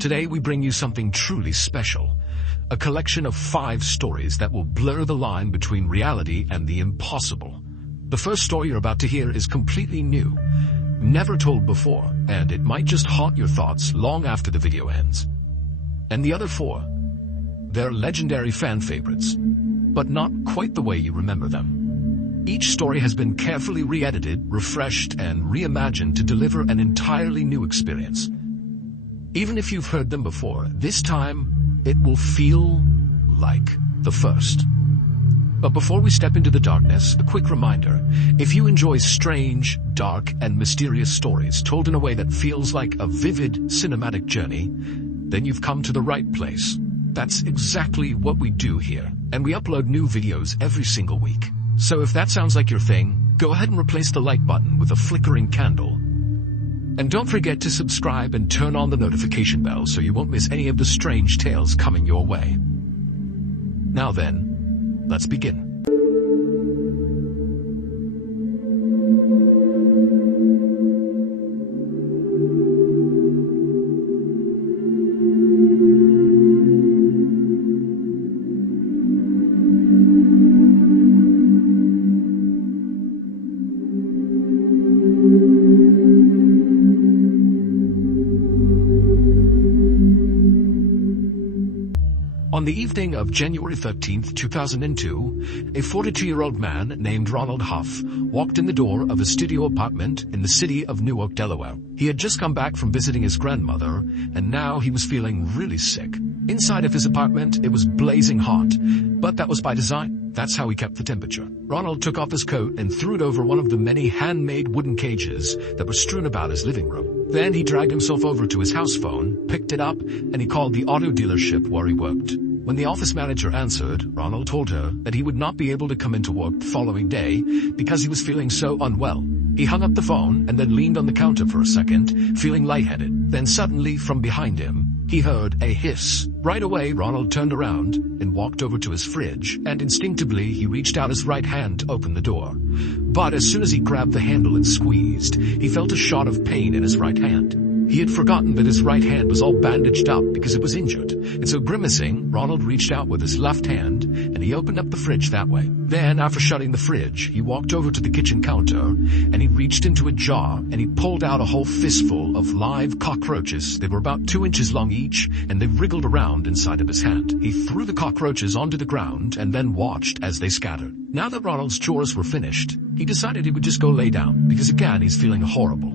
Today we bring you something truly special. A collection of 5 stories that will blur the line between reality and the impossible. The first story you're about to hear is completely new, never told before, and it might just haunt your thoughts long after the video ends. And the other 4, they're legendary fan favorites, but not quite the way you remember them. Each story has been carefully re-edited, refreshed, and reimagined to deliver an entirely new experience. Even if you've heard them before, this time it will feel like the first. But before we step into the darkness, a quick reminder: if you enjoy strange, dark, and mysterious stories told in a way that feels like a vivid cinematic journey, then you've come to the right place. That's exactly what we do here, and we upload new videos every single week. So if that sounds like your thing, go ahead and replace the like button with a flickering candle. And don't forget to subscribe and turn on the notification bell so you won't miss any of the strange tales coming your way. Now then, let's begin. On the evening of January 13th, 2002, a 42-year-old man named Ronald Huff walked in the door of a studio apartment in the city of Newark, Delaware. He had just come back from visiting his grandmother, and now he was feeling really sick. Inside of his apartment, it was blazing hot, but that was by design. That's how he kept the temperature. Ronald took off his coat and threw it over one of the many handmade wooden cages that were strewn about his living room. Then he dragged himself over to his house phone, picked it up, and he called the auto dealership where he worked. When the office manager answered, Ronald told her that he would not be able to come into work the following day because he was feeling so unwell. He hung up the phone and then leaned on the counter for a second, feeling lightheaded. Then suddenly, from behind him, he heard a hiss. Right away, Ronald turned around and walked over to his fridge, and instinctively he reached out his right hand to open the door. But as soon as he grabbed the handle and squeezed, he felt a shot of pain in his right hand. He had forgotten that his right hand was all bandaged up because it was injured, and so grimacing, Ronald reached out with his left hand, and he opened up the fridge that way. Then, after shutting the fridge, he walked over to the kitchen counter, and he reached into a jar, and he pulled out a whole fistful of live cockroaches. They were about 2 inches long each, and they wriggled around inside of his hand. He threw the cockroaches onto the ground, and then watched as they scattered. Now that Ronald's chores were finished, he decided he would just go lay down, because again, he's feeling horrible.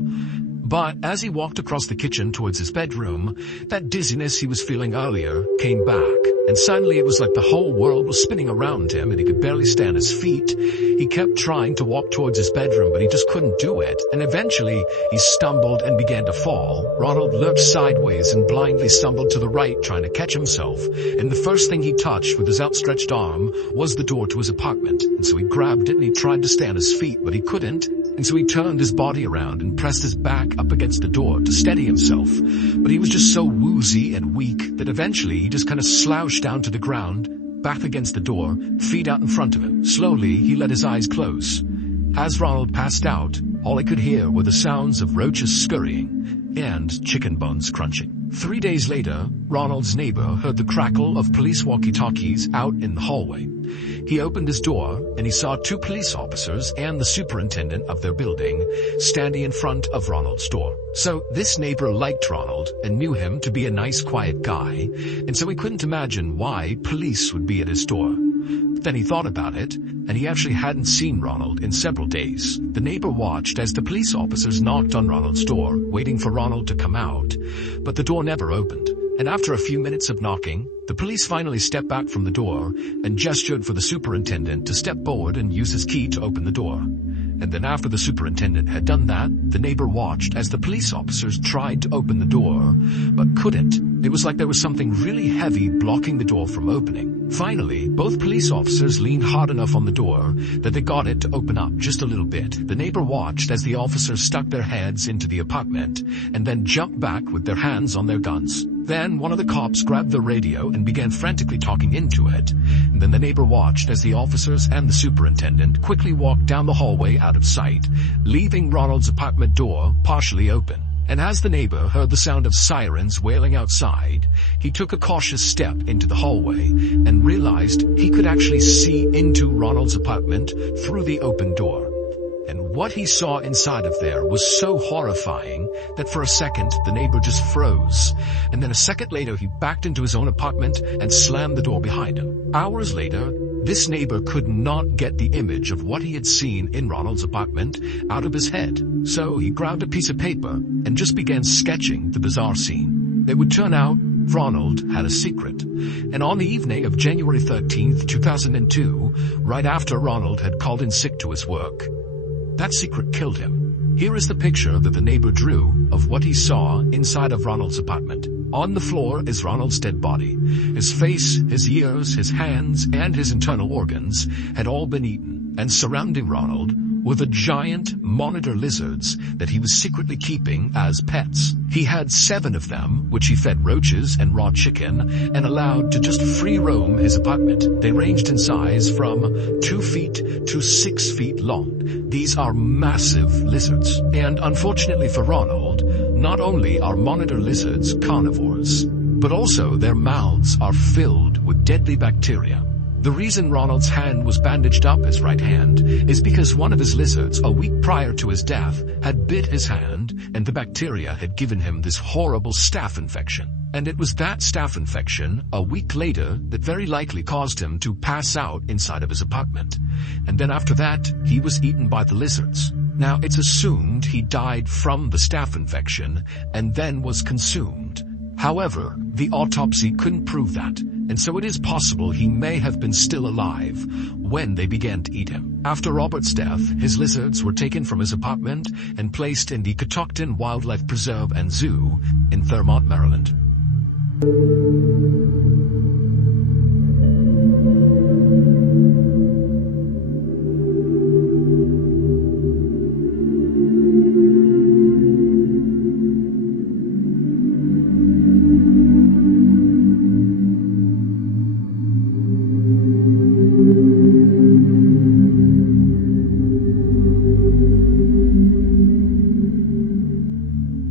But as he walked across the kitchen towards his bedroom, that dizziness he was feeling earlier came back. And suddenly it was like the whole world was spinning around him and he could barely stand his feet. He kept trying to walk towards his bedroom, but he just couldn't do it. And eventually he stumbled and began to fall. Ronald lurched sideways and blindly stumbled to the right, trying to catch himself. And the first thing he touched with his outstretched arm was the door to his apartment. And so he grabbed it and he tried to stay on his feet, but he couldn't. And so he turned his body around and pressed his back up against the door to steady himself. But he was just so woozy and weak that eventually he just kind of slouched down to the ground, back against the door, feet out in front of him. Slowly, he let his eyes close. As Ronald passed out, all he could hear were the sounds of roaches scurrying and chicken bones crunching. 3 days later, Ronald's neighbor heard the crackle of police walkie-talkies out in the hallway. He opened his door and he saw 2 police officers and the superintendent of their building standing in front of Ronald's door. So this neighbor liked Ronald and knew him to be a nice, quiet guy, and so he couldn't imagine why police would be at his door. But then he thought about it, and he actually hadn't seen Ronald in several days. The neighbor watched as the police officers knocked on Ronald's door, waiting for Ronald to come out, but the door never opened. And after a few minutes of knocking, the police finally stepped back from the door and gestured for the superintendent to step forward and use his key to open the door. And then after the superintendent had done that, the neighbor watched as the police officers tried to open the door, but couldn't. It was like there was something really heavy blocking the door from opening. Finally, both police officers leaned hard enough on the door that they got it to open up just a little bit. The neighbor watched as the officers stuck their heads into the apartment and then jumped back with their hands on their guns. Then one of the cops grabbed the radio and began frantically talking into it. And then the neighbor watched as the officers and the superintendent quickly walked down the hallway out of sight, leaving Ronald's apartment door partially open. And as the neighbor heard the sound of sirens wailing outside, he took a cautious step into the hallway and realized he could actually see into Ronald's apartment through the open door. And what he saw inside of there was so horrifying that for a second the neighbor just froze. And then a second later he backed into his own apartment and slammed the door behind him. Hours later, this neighbor could not get the image of what he had seen in Ronald's apartment out of his head. So he grabbed a piece of paper and just began sketching the bizarre scene. It would turn out Ronald had a secret. And on the evening of January 13th, 2002, right after Ronald had called in sick to his work, that secret killed him. Here is the picture that the neighbor drew of what he saw inside of Ronald's apartment. On the floor is Ronald's dead body. His face, his ears, his hands, and his internal organs had all been eaten. And surrounding Ronald were the giant monitor lizards that he was secretly keeping as pets. He had 7 of them, which he fed roaches and raw chicken, and allowed to just free roam his apartment. They ranged in size from 2 feet to 6 feet long. These are massive lizards. And unfortunately for Ronald, not only are monitor lizards carnivores, but also their mouths are filled with deadly bacteria. The reason Ronald's hand was bandaged up, his right hand, is because one of his lizards, a week prior to his death, had bit his hand, and the bacteria had given him this horrible staph infection. And it was that staph infection, a week later, that very likely caused him to pass out inside of his apartment. And then after that, he was eaten by the lizards. Now, it's assumed he died from the staph infection and then was consumed. However, the autopsy couldn't prove that, and so it is possible he may have been still alive when they began to eat him. After Robert's death, his lizards were taken from his apartment and placed in the Catoctin Wildlife Preserve and Zoo in Fairmont, Maryland.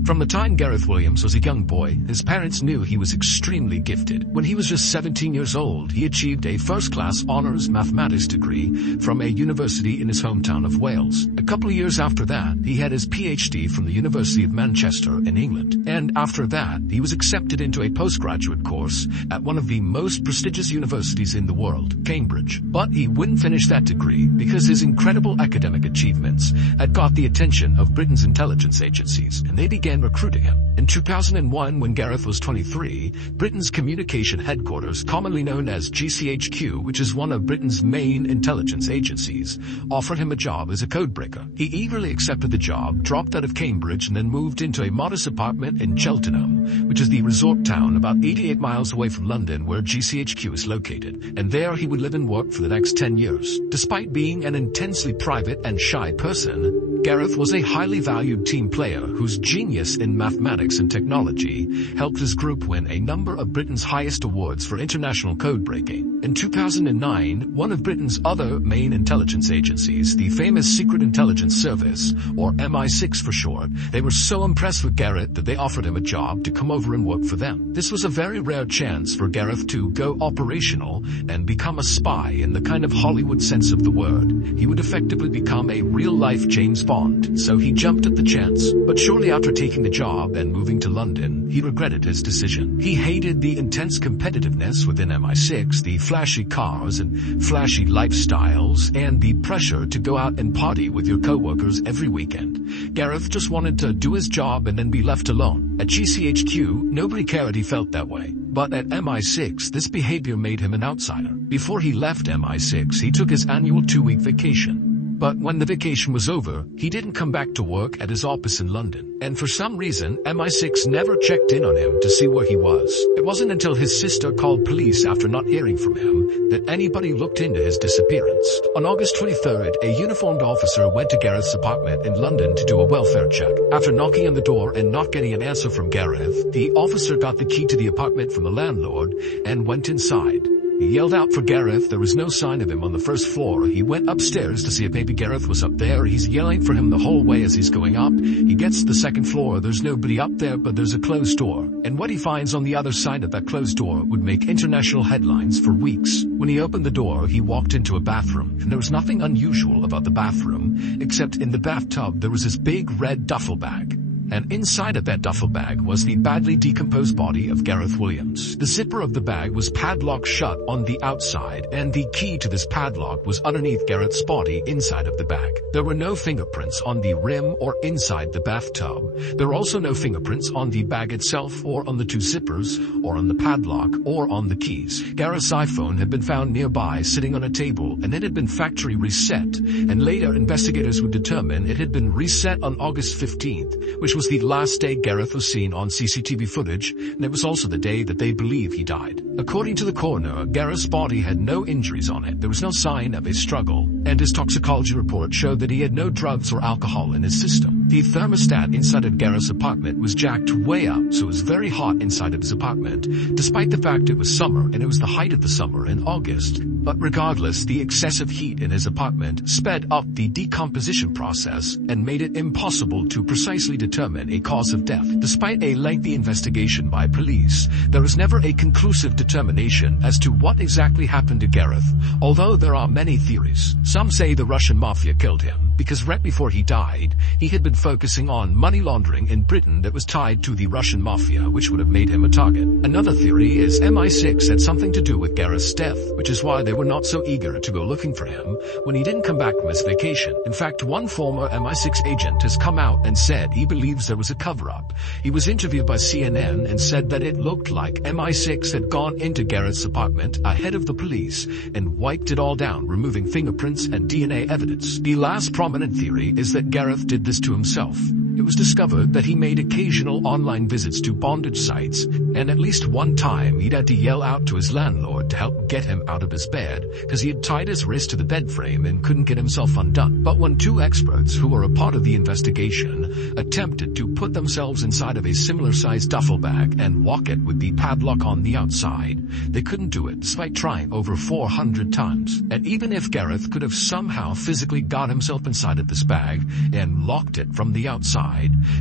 From the time Gareth Williams was a young boy, his parents knew he was extremely gifted. When he was just 17 years old, he achieved a first-class honors mathematics degree from a university in his hometown of Wales. A couple of years after that, he had his PhD from the University of Manchester in England. And after that, he was accepted into a postgraduate course at one of the most prestigious universities in the world, Cambridge. But he wouldn't finish that degree because his incredible academic achievements had caught the attention of Britain's intelligence agencies, and they began recruiting him. In 2001, when Gareth was 23, Britain's communication headquarters, commonly known as GCHQ, which is one of Britain's main intelligence agencies, offered him a job as a codebreaker. He eagerly accepted the job, dropped out of Cambridge, and then moved into a modest apartment in Cheltenham, which is the resort town about 88 miles away from London, where GCHQ is located. And there he would live and work for the next 10 years. Despite being an intensely private and shy person, Gareth was a highly valued team player whose genius in mathematics and technology helped his group win a number of Britain's highest awards for international code breaking. In 2009, one of Britain's other main intelligence agencies, the famous Secret Intelligence Service, or MI6 for short, they were so impressed with Gareth that they offered him a job to come over and work for them. This was a very rare chance for Gareth to go operational and become a spy in the kind of Hollywood sense of the word. He would effectively become a real-life James Bond, so he jumped at the chance. But shortly after taking the job and moving to London, he regretted his decision. He hated the intense competitiveness within MI6, the flashy cars and flashy lifestyles, and the pressure to go out and party with your co-workers every weekend. Gareth just wanted to do his job and then be left alone. At GCHQ, nobody cared he felt that way. But at MI6, this behavior made him an outsider. Before he left MI6, he took his annual 2-week vacation. But when the vacation was over, he didn't come back to work at his office in London. And for some reason, MI6 never checked in on him to see where he was. It wasn't until his sister called police after not hearing from him that anybody looked into his disappearance. On August 23rd, a uniformed officer went to Gareth's apartment in London to do a welfare check. After knocking on the door and not getting an answer from Gareth, the officer got the key to the apartment from the landlord and went inside. He yelled out for Gareth. There was no sign of him on the first floor. He went upstairs to see if maybe Gareth was up there. He's yelling for him the whole way as he's going up. He gets to the second floor. There's nobody up there, but there's a closed door. And what he finds on the other side of that closed door would make international headlines for weeks. When he opened the door, he walked into a bathroom, and there was nothing unusual about the bathroom, except in the bathtub there was this big red duffel bag. And inside of that duffel bag was the badly decomposed body of Gareth Williams. The zipper of the bag was padlocked shut on the outside, and the key to this padlock was underneath Gareth's body inside of the bag. There were no fingerprints on the rim or inside the bathtub. There were also no fingerprints on the bag itself, or on the two zippers, or on the padlock, or on the keys. Gareth's iPhone had been found nearby, sitting on a table, and it had been factory reset, and later investigators would determine it had been reset on August 15th, which was the last day Gareth was seen on CCTV footage, and it was also the day that they believe he died. According to the coroner, Gareth's body had no injuries on it. There was no sign of a struggle, and his toxicology report showed that he had no drugs or alcohol in his system. The thermostat inside of Gareth's apartment was jacked way up, so it was very hot inside of his apartment, despite the fact it was summer, and it was the height of the summer in August. But regardless, the excessive heat in his apartment sped up the decomposition process and made it impossible to precisely determine a cause of death. Despite a lengthy investigation by police, there was never a conclusive determination as to what exactly happened to Gareth, although there are many theories. Some say the Russian mafia killed him, because right before he died, he had been focusing on money laundering in Britain that was tied to the Russian mafia, which would have made him a target. Another theory is MI6 had something to do with Gareth's death, which is why they were not so eager to go looking for him when he didn't come back from his vacation. In fact, one former MI6 agent has come out and said he believes there was a cover-up. He was interviewed by CNN and said that it looked like MI6 had gone into Gareth's apartment ahead of the police and wiped it all down, removing fingerprints and DNA evidence. The last prominent theory is that Gareth did this to himself. It was discovered that he made occasional online visits to bondage sites, and at least one time he'd had to yell out to his landlord to help get him out of his bed because he had tied his wrist to the bed frame and couldn't get himself undone. But when two experts who were a part of the investigation attempted to put themselves inside of a similar-sized duffel bag and lock it with the padlock on the outside, they couldn't do it despite trying over 400 times. And even if Gareth could have somehow physically got himself inside of this bag and locked it from the outside,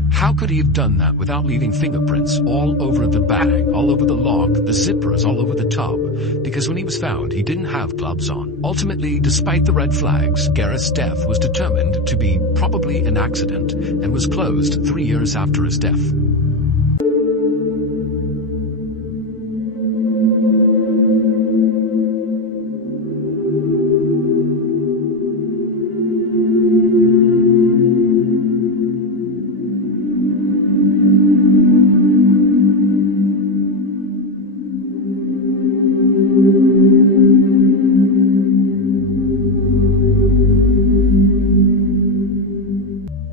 how could he have done that without leaving fingerprints all over the bag, all over the lock, the zippers, all over the tub? Because when he was found, he didn't have gloves on. Ultimately, despite the red flags, Gareth's death was determined to be probably an accident and was closed 3 years after his death.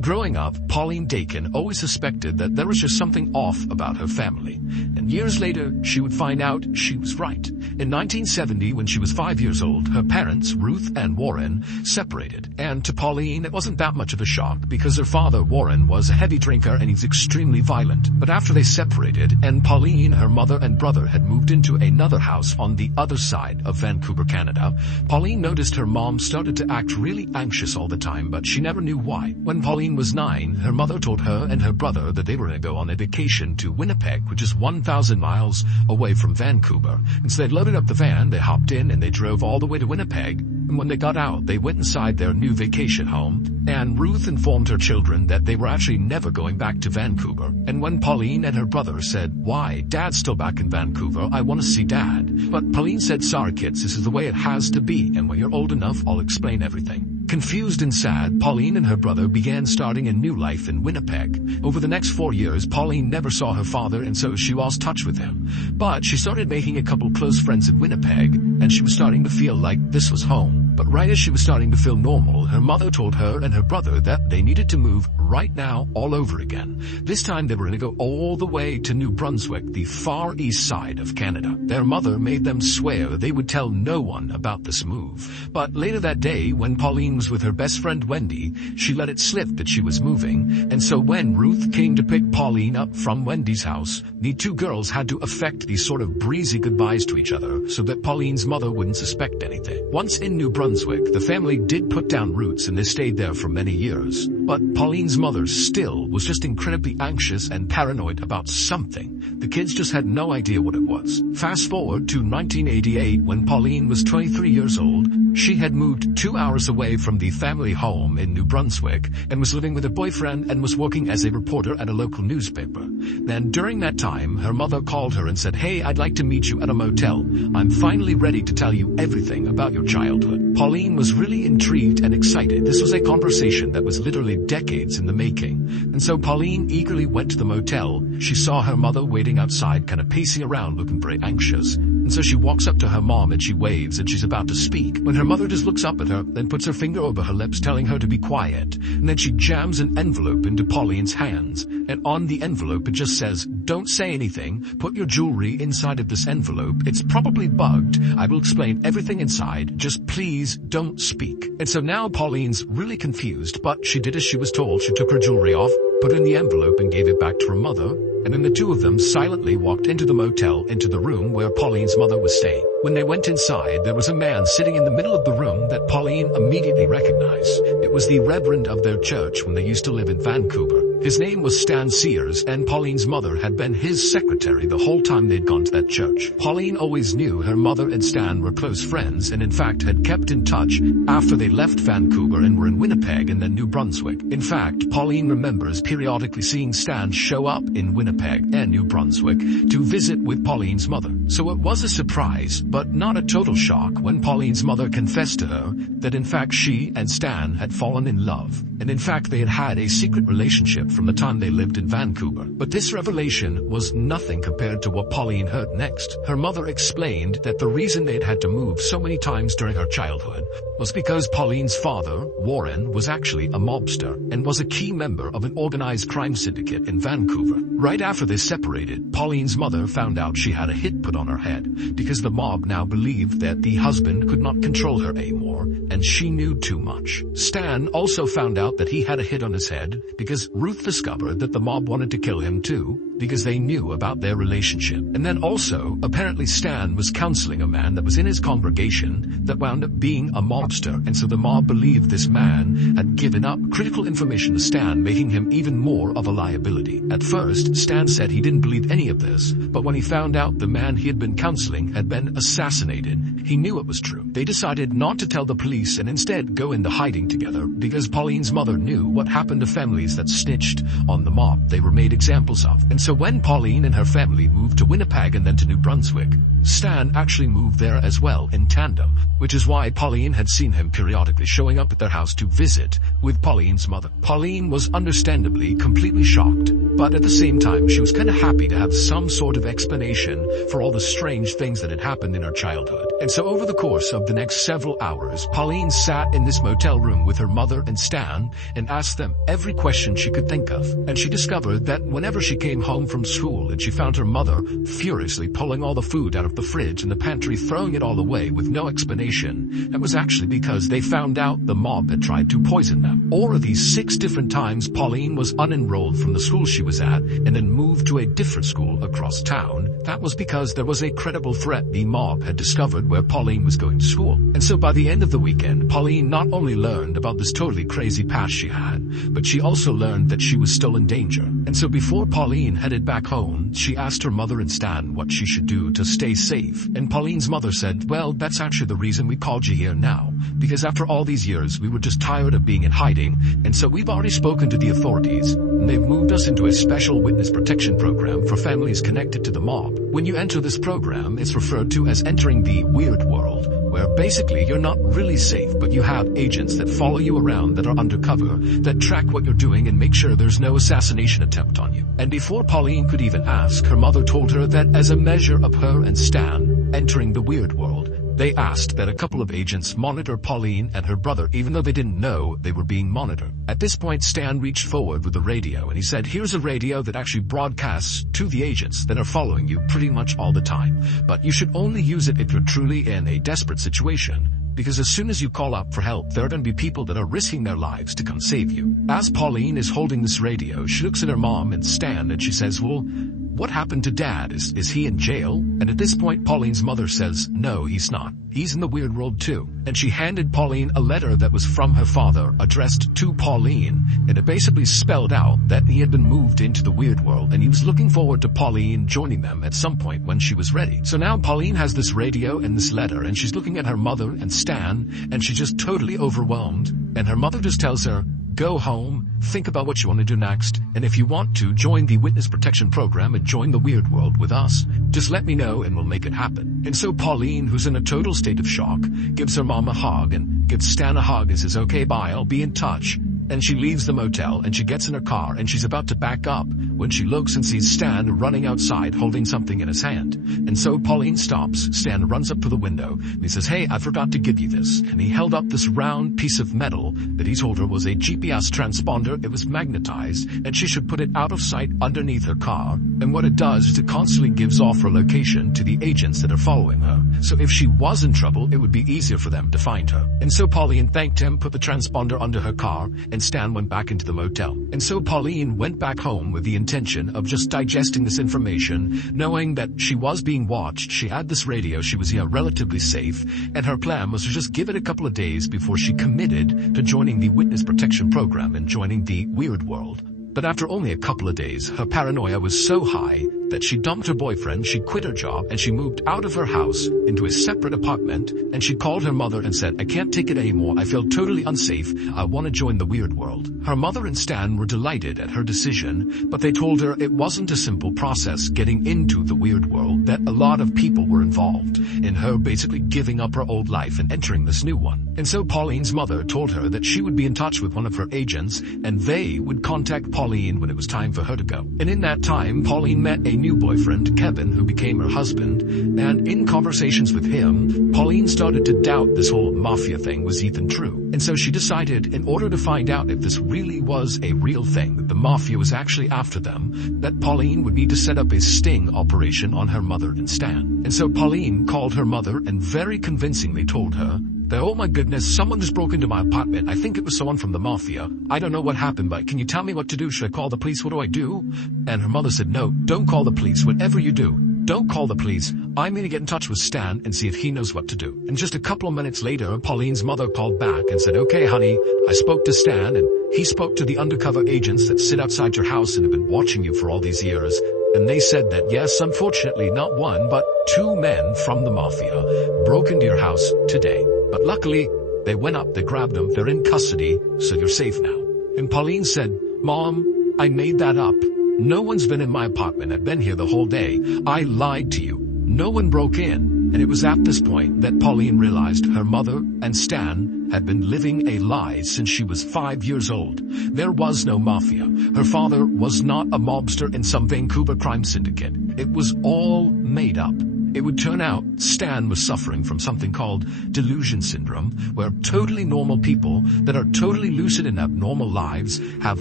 Growing up, Pauline Dakin always suspected that there was just something off about her family, and years later she would find out she was right. In 1970, when she was 5 years old, her parents, Ruth and Warren, separated, and to Pauline it wasn't that much of a shock because her father, Warren, was a heavy drinker and he's extremely violent. But after they separated and Pauline, her mother and brother had moved into another house on the other side of Vancouver, Canada, Pauline noticed her mom started to act really anxious all the time, but she never knew why. When Pauline was 9, her mother told her and her brother that they were going to go on a vacation to Winnipeg, which is 1,000 miles away from Vancouver. And so they loaded up the van, they hopped in, and they drove all the way to Winnipeg. And when they got out, they went inside their new vacation home, and Ruth informed her children that they were actually never going back to Vancouver. And when Pauline and her brother said, "Why? Dad's still back in Vancouver. I want to see Dad." But Pauline said, "Sorry kids, this is the way it has to be, and when you're old enough, I'll explain everything." Confused and sad, Pauline and her brother began starting a new life in Winnipeg. Over the next 4 years, Pauline never saw her father, and so she lost touch with him. But she started making a couple close friends in Winnipeg, and she was starting to feel like this was home. But right as she was starting to feel normal, her mother told her and her brother that they needed to move right now all over again. This time they were going to go all the way to New Brunswick, the far east side of Canada. Their mother made them swear they would tell no one about this move. But later that day, when Pauline was with her best friend Wendy, she let it slip that she was moving, and so when Ruth came to pick Pauline up from Wendy's house, the two girls had to affect these sort of breezy goodbyes to each other so that Pauline's mother wouldn't suspect anything. Once in New Brunswick, the family did put down roots and they stayed there for many years. But Pauline's mother still was just incredibly anxious and paranoid about something. The kids just had no idea what it was. Fast forward to 1988 when Pauline was 23 years old. She had moved 2 hours away from the family home in New Brunswick and was living with her boyfriend and was working as a reporter at a local newspaper. Then during that time, her mother called her and said, "Hey, I'd like to meet you at a motel. I'm finally ready to tell you everything about your childhood." Pauline was really intrigued and excited. This was a conversation that was literally decades in the making. And so Pauline eagerly went to the motel. She saw her mother waiting outside, kind of pacing around looking very anxious. And so she walks up to her mom and she waves and she's about to speak when her mother just looks up at her, then puts her finger over her lips telling her to be quiet. And then she jams an envelope into Pauline's hands. And on the envelope it just says, "Don't say anything. Put your jewelry inside of this envelope. It's probably bugged. I will explain everything inside. Just please don't speak." And so now Pauline's really confused, but she did as she was told. She took her jewelry off, put it in the envelope and gave it back to her mother. And then the two of them silently walked into the motel, into the room where Pauline's mother was staying. When they went inside, there was a man sitting in the middle of the room that Pauline immediately recognized. It was the reverend of their church when they used to live in Vancouver. His name was Stan Sears, and Pauline's mother had been his secretary the whole time they'd gone to that church. Pauline always knew her mother and Stan were close friends, and in fact had kept in touch after they left Vancouver and were in Winnipeg and then New Brunswick. In fact, Pauline remembers periodically seeing Stan show up in Winnipeg and New Brunswick to visit with Pauline's mother. So it was a surprise, but not a total shock, when Pauline's mother confessed to her that in fact she and Stan had fallen in love. And in fact they had had a secret relationship from the time they lived in Vancouver. But this revelation was nothing compared to what Pauline heard next. Her mother explained that the reason they'd had to move so many times during her childhood was because Pauline's father, Warren, was actually a mobster and was a key member of an organized crime syndicate in Vancouver. Right after they separated, Pauline's mother found out she had a hit put on her head because the mob now believed that the husband could not control her anymore, and she knew too much. Stan also found out that he had a hit on his head because Ruth discovered that the mob wanted to kill him too, because they knew about their relationship. And then also, apparently Stan was counseling a man that was in his congregation that wound up being a mobster, and so the mob believed this man had given up critical information to Stan, making him even more of a liability. At first, Stan said he didn't believe any of this, but when he found out the man he had been counseling had been assassinated, he knew it was true. They decided not to tell the police and instead go into hiding together, because Pauline's mother knew what happened to families that snitched on the mob. They were made examples of. And so when Pauline and her family moved to Winnipeg and then to New Brunswick, Stan actually moved there as well in tandem, which is why Pauline had seen him periodically showing up at their house to visit with Pauline's mother. Pauline was understandably completely shocked, but at the same time she was kind of happy to have some sort of explanation for all the strange things that had happened in her childhood. And so over the course of the next several hours, Pauline sat in this motel room with her mother and Stan and asked them every question she could think of. And she discovered that whenever she came home from school and she found her mother furiously pulling all the food out of the fridge and the pantry, throwing it all away with no explanation, that was actually because they found out the mob had tried to poison them. Or these 6 different times Pauline was unenrolled from the school she was at and then moved to a different school across town, that was because there was a credible threat the mob had discovered where Pauline was going to school. And so by the end of the weekend, Pauline not only learned about this totally crazy past she had, but she also learned that she was still in danger. And so before Pauline headed back home, she asked her mother and Stan what she should do to stay safe. And Pauline's mother said, "Well, that's actually the reason we called you here now, because after all these years we were just tired of being in hiding, and so we've already spoken to the authorities, and they've moved us into a special witness protection program for families connected to the mob. When you enter this program, it's referred to as entering the weird world, where basically you're not really safe, but you have agents that follow you around that are undercover, that track what you're doing and make sure there's no assassination attempt on you." And before Pauline could even ask, her mother told her that as a measure of her and Stan entering the weird world, They asked that a couple of agents monitor Pauline and her brother even though they didn't know they were being monitored. At this point, Stan reached forward with the radio and he said, here's a radio that actually broadcasts to the agents that are following you pretty much all the time. But you should only use it if you're truly in a desperate situation. Because as soon as you call up for help, there are going to be people that are risking their lives to come save you. As Pauline is holding this radio, she looks at her mom and Stan and she says, well, what happened to Dad? Is he in jail? And at this point, Pauline's mother says, no, he's not. He's in the weird world too. And she handed Pauline a letter that was from her father addressed to Pauline. And it basically spelled out that he had been moved into the weird world and he was looking forward to Pauline joining them at some point when she was ready. So now Pauline has this radio and this letter and she's looking at her mother and Stan and she's just totally overwhelmed. And her mother just tells her, go home, think about what you want to do next, and if you want to join the witness protection program and join the weird world with us, just let me know and we'll make it happen. And so Pauline, who's in a total state of shock, gives her mom a hug and gives Stan a hug and says, okay, bye, I'll be in touch. And she leaves the motel and she gets in her car and she's about to back up when she looks and sees Stan running outside holding something in his hand. And so Pauline stops. Stan runs up to the window and he says, hey, I forgot to give you this. And he held up this round piece of metal that he told her was a GPS transponder. It was magnetized and she should put it out of sight underneath her car. And what it does is it constantly gives off her location to the agents that are following her. So if she was in trouble, it would be easier for them to find her. And so Pauline thanked him, put the transponder under her car, and Stan went back into the motel. And so Pauline went back home with the intention of just digesting this information, knowing that she was being watched, she had this radio, she was relatively safe, and her plan was to just give it a couple of days before she committed to joining the witness protection program and joining the weird world. But after only a couple of days, her paranoia was so high that she dumped her boyfriend, she quit her job, and she moved out of her house into a separate apartment, and she called her mother and said, I can't take it anymore, I feel totally unsafe, I want to join the weird world. Her mother and Stan were delighted at her decision, but they told her it wasn't a simple process getting into the weird world, that a lot of people were involved in her basically giving up her old life and entering this new one. And so Pauline's mother told her that she would be in touch with one of her agents, and they would contact Pauline when it was time for her to go. And in that time, Pauline met a new boyfriend, Kevin, who became her husband, and in conversations with him, Pauline started to doubt this whole mafia thing was even true. And so she decided, in order to find out if this really was a real thing, that the mafia was actually after them, that Pauline would need to set up a sting operation on her mother and Stan. And so Pauline called her mother and very convincingly told her that, oh my goodness, someone just broke into my apartment. I think it was someone from the mafia. I don't know what happened, but can you tell me what to do? Should I call the police? What do I do? And her mother said, no, don't call the police. Whatever you do, don't call the police. I'm going to get in touch with Stan and see if he knows what to do. And just a couple of minutes later, Pauline's mother called back and said, okay, honey, I spoke to Stan and he spoke to the undercover agents that sit outside your house and have been watching you for all these years. And they said that, yes, unfortunately, not one, but two men from the mafia broke into your house today. But luckily, they went up, they grabbed them, they're in custody, so you're safe now. And Pauline said, Mom, I made that up. No one's been in my apartment. I've been here the whole day. I lied to you. No one broke in. And it was at this point that Pauline realized her mother and Stan had been living a lie since she was 5 years old. There was no mafia. Her father was not a mobster in some Vancouver crime syndicate. It was all made up. It would turn out Stan was suffering from something called delusion syndrome, where totally normal people that are totally lucid and have normal lives have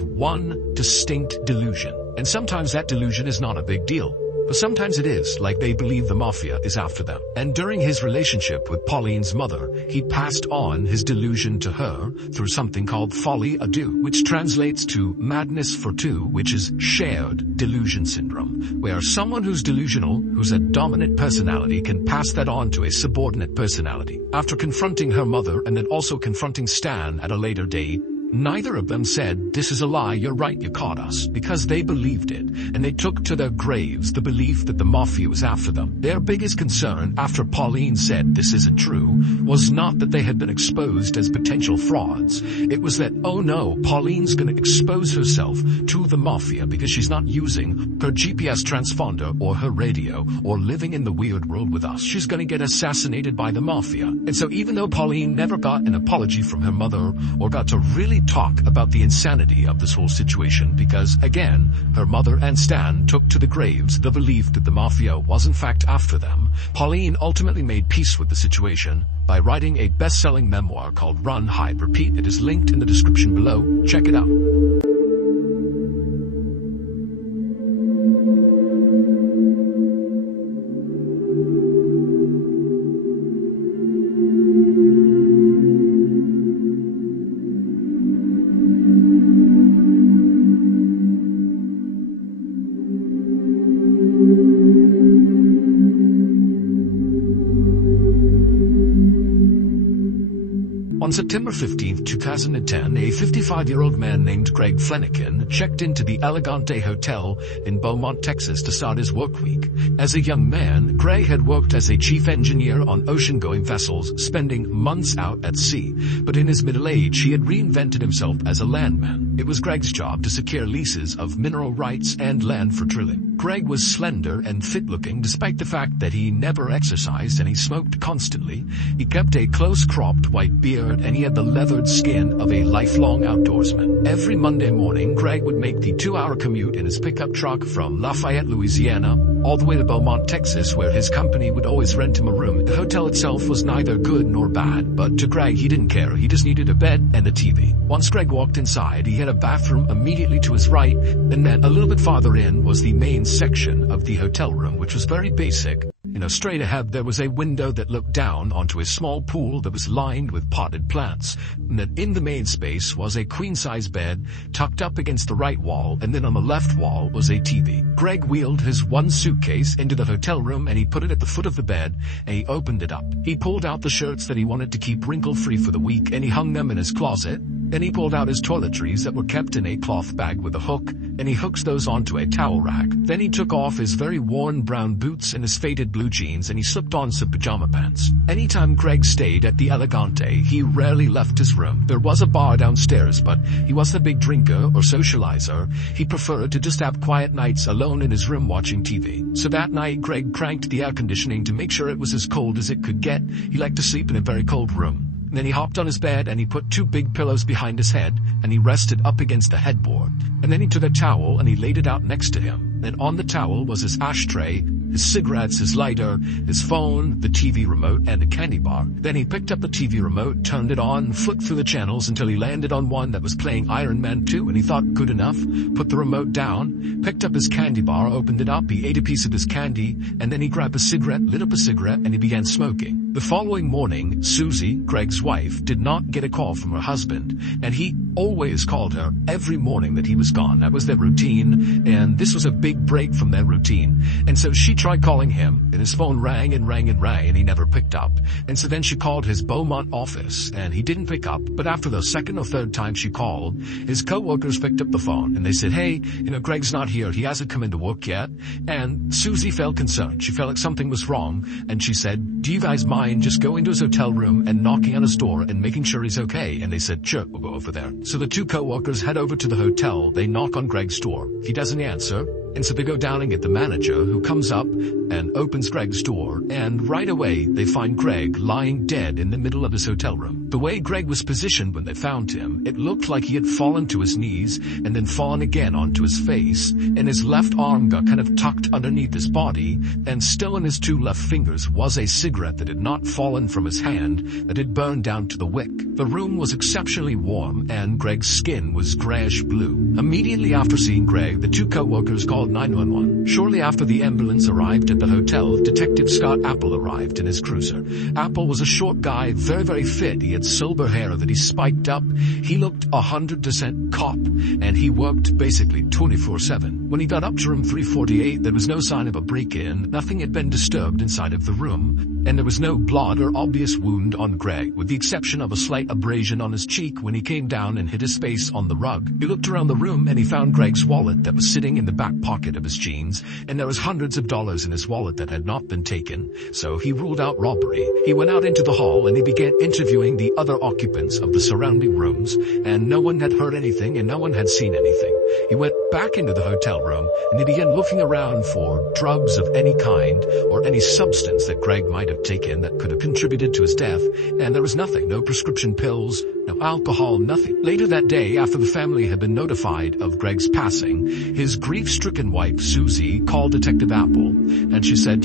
one distinct delusion. And sometimes that delusion is not a big deal. But sometimes it is, like they believe the mafia is after them. And during his relationship with Pauline's mother, he passed on his delusion to her through something called folie à deux, which translates to madness for two, which is shared delusion syndrome, where someone who's delusional, who's a dominant personality, can pass that on to a subordinate personality. After confronting her mother and then also confronting Stan at a later date, neither of them said, this is a lie, you're right, you caught us, because they believed it, and they took to their graves the belief that the mafia was after them. Their biggest concern, after Pauline said this isn't true, was not that they had been exposed as potential frauds. It was that, oh no, Pauline's gonna expose herself to the mafia because she's not using her GPS transponder or her radio or living in the weird world with us. She's gonna get assassinated by the mafia. And so even though Pauline never got an apology from her mother or got to really made talk about the insanity of this whole situation because, again, her mother and Stan took to the graves the belief that the mafia was in fact after them. Pauline ultimately made peace with the situation by writing a best-selling memoir called Run, Hide, Repeat. It is linked in the description below. Check it out. On September 15, 2010, a 55-year-old man named Greg Flanagan checked into the Elegante Hotel in Beaumont, Texas to start his work week. As a young man, Greg had worked as a chief engineer on ocean-going vessels, spending months out at sea. But in his middle age, he had reinvented himself as a landman. It was Greg's job to secure leases of mineral rights and land for drilling. Greg was slender and fit-looking despite the fact that he never exercised and he smoked constantly. He kept a close-cropped white beard and he had the leathered skin of a lifelong outdoorsman. Every Monday morning, Greg would make the 2-hour commute in his pickup truck from Lafayette, Louisiana, all the way to Beaumont, Texas, where his company would always rent him a room. The hotel itself was neither good nor bad, but to Greg, he didn't care. He just needed a bed and a TV. Once Greg walked inside, he had a bathroom immediately to his right, and then a little bit farther in was the main section of the hotel room, which was very basic. Straight ahead there was a window that looked down onto a small pool that was lined with potted plants. And then in the main space was a queen-size bed tucked up against the right wall, and then on the left wall was a TV. Greg wheeled his one suitcase into the hotel room and he put it at the foot of the bed and he opened it up. He pulled out the shirts that he wanted to keep wrinkle-free for the week and he hung them in his closet. Then he pulled out his toiletries that were kept in a cloth bag with a hook, and he hooked those onto a towel rack. Then he took off his very worn brown boots and his faded blue jeans, and he slipped on some pajama pants. Anytime Greg stayed at the Elegante, he rarely left his room. There was a bar downstairs, but he wasn't a big drinker or socializer. He preferred to just have quiet nights alone in his room watching TV. So that night, Greg cranked the air conditioning to make sure it was as cold as it could get. He liked to sleep in a very cold room. Then he hopped on his bed and he put 2 big pillows behind his head and he rested up against the headboard. And then he took a towel and he laid it out next to him. And on the towel was his ashtray, his cigarettes, his lighter, his phone, the TV remote, and a candy bar. Then he picked up the TV remote, turned it on, flicked through the channels until he landed on one that was playing Iron Man 2, and he thought good enough, put the remote down, picked up his candy bar, opened it up, he ate a piece of his candy, and then he grabbed a cigarette, lit up a cigarette, and he began smoking. The following morning, Susie, Greg's wife, did not get a call from her husband, and he always called her every morning that he was gone. That was their routine, and this was a big break from their routine. And so she tried calling him, and his phone rang and rang and rang, and he never picked up. And so then she called his Beaumont office, and he didn't pick up. But after the second or third time she called, his coworkers picked up the phone, and they said, hey, Greg's not here. He hasn't come into work yet. And Susie felt concerned. She felt like something was wrong, and she said, do you guys mind just going to his hotel room and knocking on his door and making sure he's okay? And they said, sure, we'll go over there. So the 2 coworkers head over to the hotel. They knock on Greg's door. He doesn't answer. And so they go down and get the manager, who comes up and opens Greg's door, and right away they find Greg lying dead in the middle of his hotel room. The way Greg was positioned when they found him, it looked like he had fallen to his knees and then fallen again onto his face, and his left arm got kind of tucked underneath his body, and still in his 2 left fingers was a cigarette that had not fallen from his hand, that had burned down to the wick. The room was exceptionally warm, and Greg's skin was grayish blue. Immediately after seeing Greg, the 2 coworkers called 911. Shortly after the ambulance arrived at the hotel, Detective Scott Apple arrived in his cruiser. Apple was a short guy, very, very fit. He had silver hair that he spiked up. He looked 100% cop, and he worked basically 24/7. When he got up to room 348, there was no sign of a break-in. Nothing had been disturbed inside of the room, and there was no blood or obvious wound on Greg, with the exception of a slight abrasion on his cheek when he came down and hit his face on the rug. He looked around the room and he found Greg's wallet that was sitting in the back pocket of his jeans, and there was hundreds of dollars in his wallet that had not been taken, so he ruled out robbery. He went out into the hall and he began interviewing the other occupants of the surrounding rooms, and no one had heard anything and no one had seen anything. He went back into the hotel room and he began looking around for drugs of any kind or any substance that Greg might have taken that could have contributed to his death, and there was nothing. No prescription pills, no alcohol, nothing. Later that day, after the family had been notified of Greg's passing, his grief-stricken wife, Susie, called Detective Apple, and she said,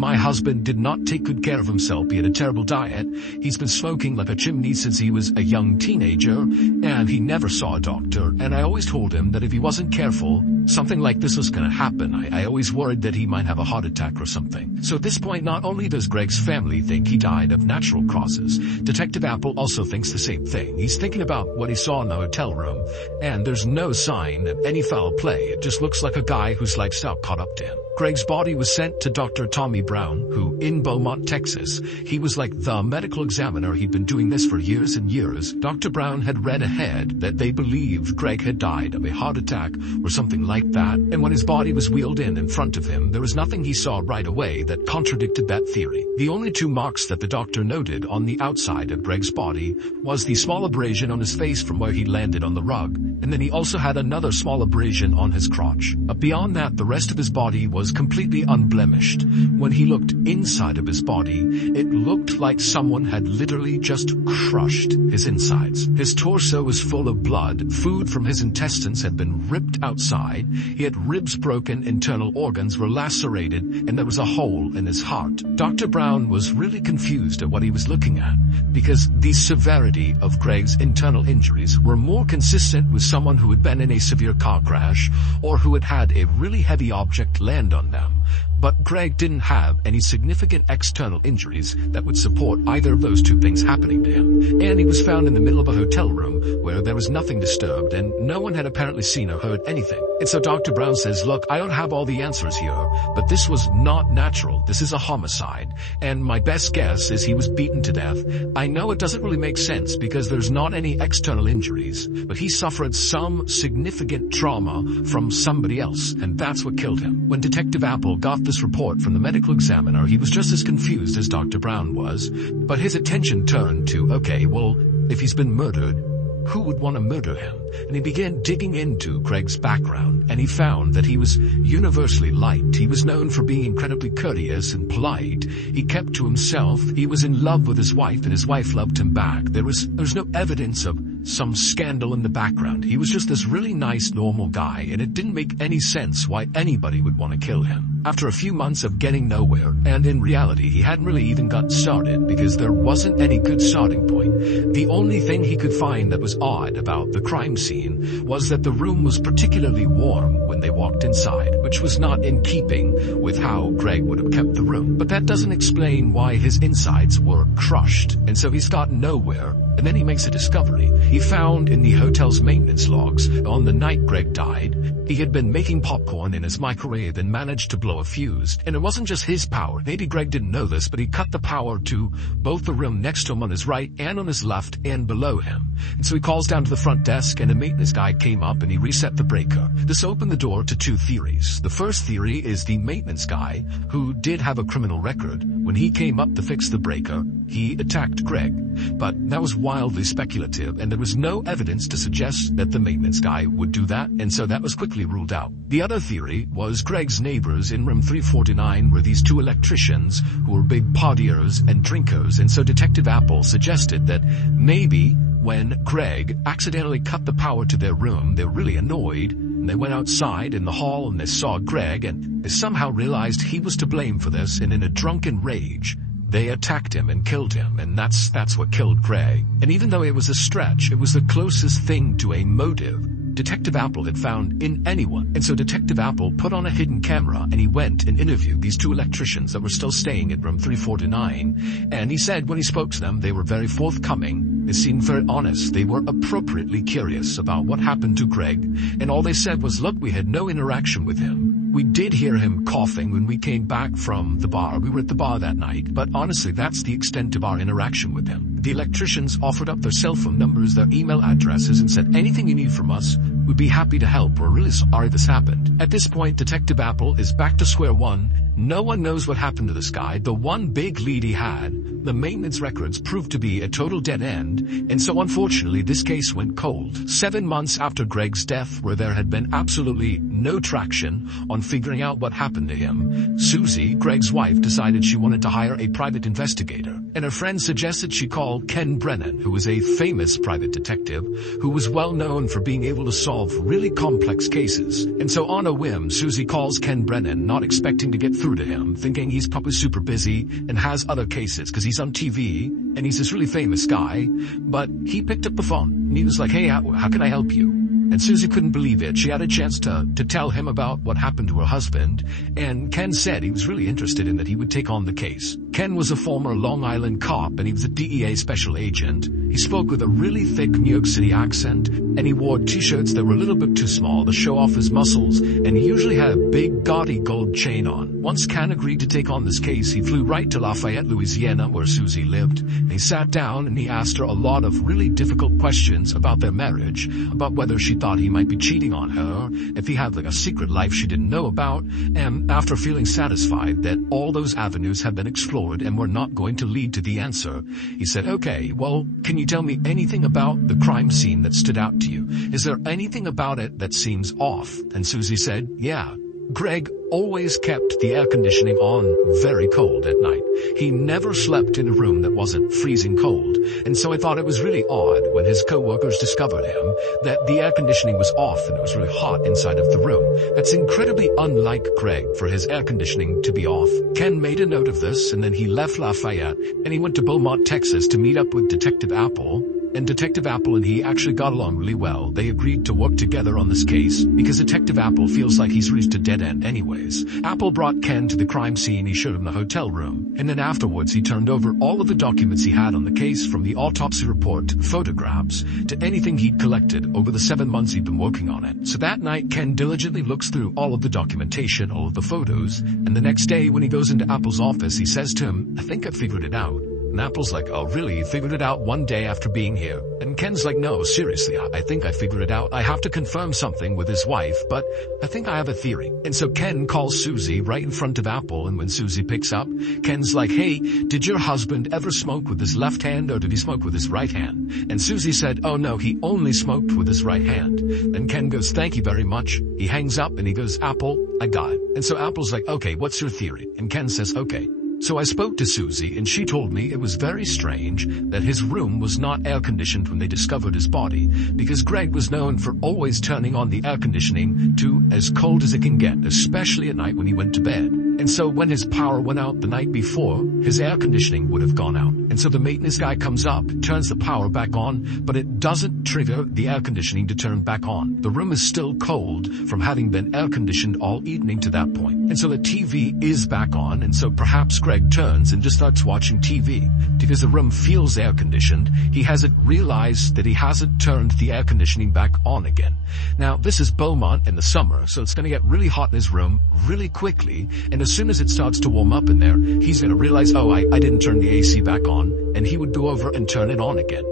my husband did not take good care of himself. He had a terrible diet. He's been smoking like a chimney since he was a young teenager, and he never saw a doctor. And I always told him that if he wasn't careful, something like this was going to happen. I always worried that he might have a heart attack or something. So at this point, not only does Greg's family think he died of natural causes, Detective Apple also thinks the same thing. He's thinking about what he saw in the hotel room, and there's no sign of any foul play. It just looks like a guy whose lifestyle caught up to him. Greg's body was sent to Dr. Tommy Brown, who, in Beaumont, Texas, he was like the medical examiner. He'd been doing this for years and years. Dr. Brown had read ahead that they believed Greg had died of a heart attack or something like that, and when his body was wheeled in front of him, there was nothing he saw right away that contradicted that theory. The only two marks that the doctor noted on the outside of Greg's body was the small abrasion on his face from where he landed on the rug, and then he also had another small abrasion on his crotch. Beyond that, the rest of his body was completely unblemished. When he looked inside of his body, it looked like someone had literally just crushed his insides. His torso was full of blood. Food from his intestines had been ripped outside. He had ribs broken, internal organs were lacerated, and there was a hole in his heart. Dr. Brown was really confused at what he was looking at, because the severity of Greg's internal injuries were more consistent with someone who had been in a severe car crash or who had had a really heavy object land on them. But Greg didn't have any significant external injuries that would support either of those two things happening to him. And he was found in the middle of a hotel room where there was nothing disturbed and no one had apparently seen or heard anything. And so Dr. Brown says, look, I don't have all the answers here, but this was not natural. This is a homicide. And my best guess is he was beaten to death. I know it doesn't really make sense because there's not any external injuries, but he suffered some significant trauma from somebody else, and that's what killed him. When Detective Apple got this report from the medical examiner, he was just as confused as Dr. Brown was, but his attention turned to, okay, well, if he's been murdered, who would want to murder him? And he began digging into Greg's background, and he found that he was universally liked. He was known for being incredibly courteous and polite. He kept to himself. He was in love with his wife, and his wife loved him back. There was no evidence of some scandal in the background. He was just this really nice, normal guy, and it didn't make any sense why anybody would want to kill him. After a few months of getting nowhere, and in reality, he hadn't really even gotten started because there wasn't any good starting point. The only thing he could find that was odd about the crime scene was that the room was particularly warm when they walked inside, which was not in keeping with how Greg would have kept the room. But that doesn't explain why his insides were crushed, and so he's gotten nowhere. And then he makes a discovery. He found in the hotel's maintenance logs, on the night Greg died, he had been making popcorn in his microwave and managed to blow a fuse. And it wasn't just his power. Maybe Greg didn't know this, but he cut the power to both the room next to him on his right and on his left and below him. And so he calls down to the front desk, and a maintenance guy came up and he reset the breaker. This opened the door to two theories. The first theory is the maintenance guy, who did have a criminal record. When he came up to fix the breaker, he attacked Greg. But that was wildly speculative, and there was no evidence to suggest that the maintenance guy would do that, and so that was quickly ruled out. The other theory was Greg's neighbors in room 349 were these two electricians who were big partiers and drinkers, and so Detective Apple suggested that maybe when Greg accidentally cut the power to their room, they were really annoyed, and they went outside in the hall and they saw Greg, and they somehow realized he was to blame for this, and in a drunken rage, they attacked him and killed him, and that's what killed Greg. And even though it was a stretch, it was the closest thing to a motive Detective Apple had found in anyone. And so Detective Apple put on a hidden camera and he went and interviewed these two electricians that were still staying at room 349. And he said when he spoke to them, they were very forthcoming. They seemed very honest. They were appropriately curious about what happened to Greg. And all they said was, look, we had no interaction with him. We did hear him coughing when we came back from the bar. We were at the bar that night, but honestly, that's the extent of our interaction with him. The electricians offered up their cell phone numbers, their email addresses, and said, anything you need from us, would be happy to help. We're really sorry this happened. At this point, Detective Apple is back to square one. No one knows what happened to this guy. The one big lead he had, the maintenance records, proved to be a total dead end, and so unfortunately this case went cold. 7 months after Greg's death, where there had been absolutely no traction on figuring out what happened to him, Susie, Greg's wife, decided she wanted to hire a private investigator, and her friend suggested she call Ken Brennan, who was a famous private detective who was well known for being able to solve really complex cases. And so on a whim, Susie calls Ken Brennan, not expecting to get through to him, thinking he's probably super busy and has other cases because he's on TV and he's this really famous guy. But he picked up the phone and he was like, "Hey, how can I help you?" And Susie couldn't believe it. She had a chance to tell him about what happened to her husband, and Ken said he was really interested in that he would take on the case. Ken was a former Long Island cop, and he was a DEA special agent. He spoke with a really thick New York City accent, and he wore t-shirts that were a little bit too small to show off his muscles, and he usually had a big, gaudy gold chain on. Once Ken agreed to take on this case, he flew right to Lafayette, Louisiana, where Susie lived, and he sat down and he asked her a lot of really difficult questions about their marriage, about whether she thought he might be cheating on her, if he had like a secret life she didn't know about, and after feeling satisfied that all those avenues had been explored and were not going to lead to the answer, he said, "Okay, well, can you tell me anything about the crime scene that stood out to you? Is there anything about it that seems off?" And Susie said, "Yeah. Greg always kept the air conditioning on very cold at night. He never slept in a room that wasn't freezing cold. And so I thought it was really odd when his coworkers discovered him that the air conditioning was off and it was really hot inside of the room. That's incredibly unlike Greg for his air conditioning to be off." Ken made a note of this, and then he left Lafayette and he went to Beaumont, Texas to meet up with Detective Apple. And Detective Apple and he actually got along really well. They agreed to work together on this case because Detective Apple feels like he's reached a dead end anyways. Apple brought Ken to the crime scene. He showed him the hotel room, and then afterwards he turned over all of the documents he had on the case, from the autopsy report, photographs, to anything he'd collected over the 7 months he'd been working on it. So that night Ken diligently looks through all of the documentation, all of the photos, and the next day when he goes into Apple's office, he says to him, "I think I figured it out." And Apple's like, "Oh, really? You figured it out one day after being here?" And Ken's like, "No, seriously, I think I figured it out. I have to confirm something with his wife, but I think I have a theory." And so Ken calls Susie right in front of Apple, and when Susie picks up, Ken's like, "Hey, did your husband ever smoke with his left hand, or did he smoke with his right hand?" And Susie said, "Oh no, he only smoked with his right hand." And Ken goes, "Thank you very much." He hangs up and he goes, "Apple, I got it." And so Apple's like, "Okay, what's your theory?" And Ken says, "Okay. So I spoke to Susie, and she told me it was very strange that his room was not air-conditioned when they discovered his body, because Greg was known for always turning on the air conditioning to as cold as it can get, especially at night when he went to bed. And so when his power went out the night before, his air conditioning would have gone out. And so the maintenance guy comes up, turns the power back on, but it doesn't trigger the air conditioning to turn back on. The room is still cold from having been air conditioned all evening to that point. And so the TV is back on, and so perhaps Greg turns and just starts watching TV. Because the room feels air conditioned, he hasn't realized that he hasn't turned the air conditioning back on again. Now, this is Beaumont in the summer, so it's going to get really hot in his room really quickly, and as soon as it starts to warm up in there, he's going to realize, "Oh, I didn't turn the AC back on," and he would go over and turn it on again.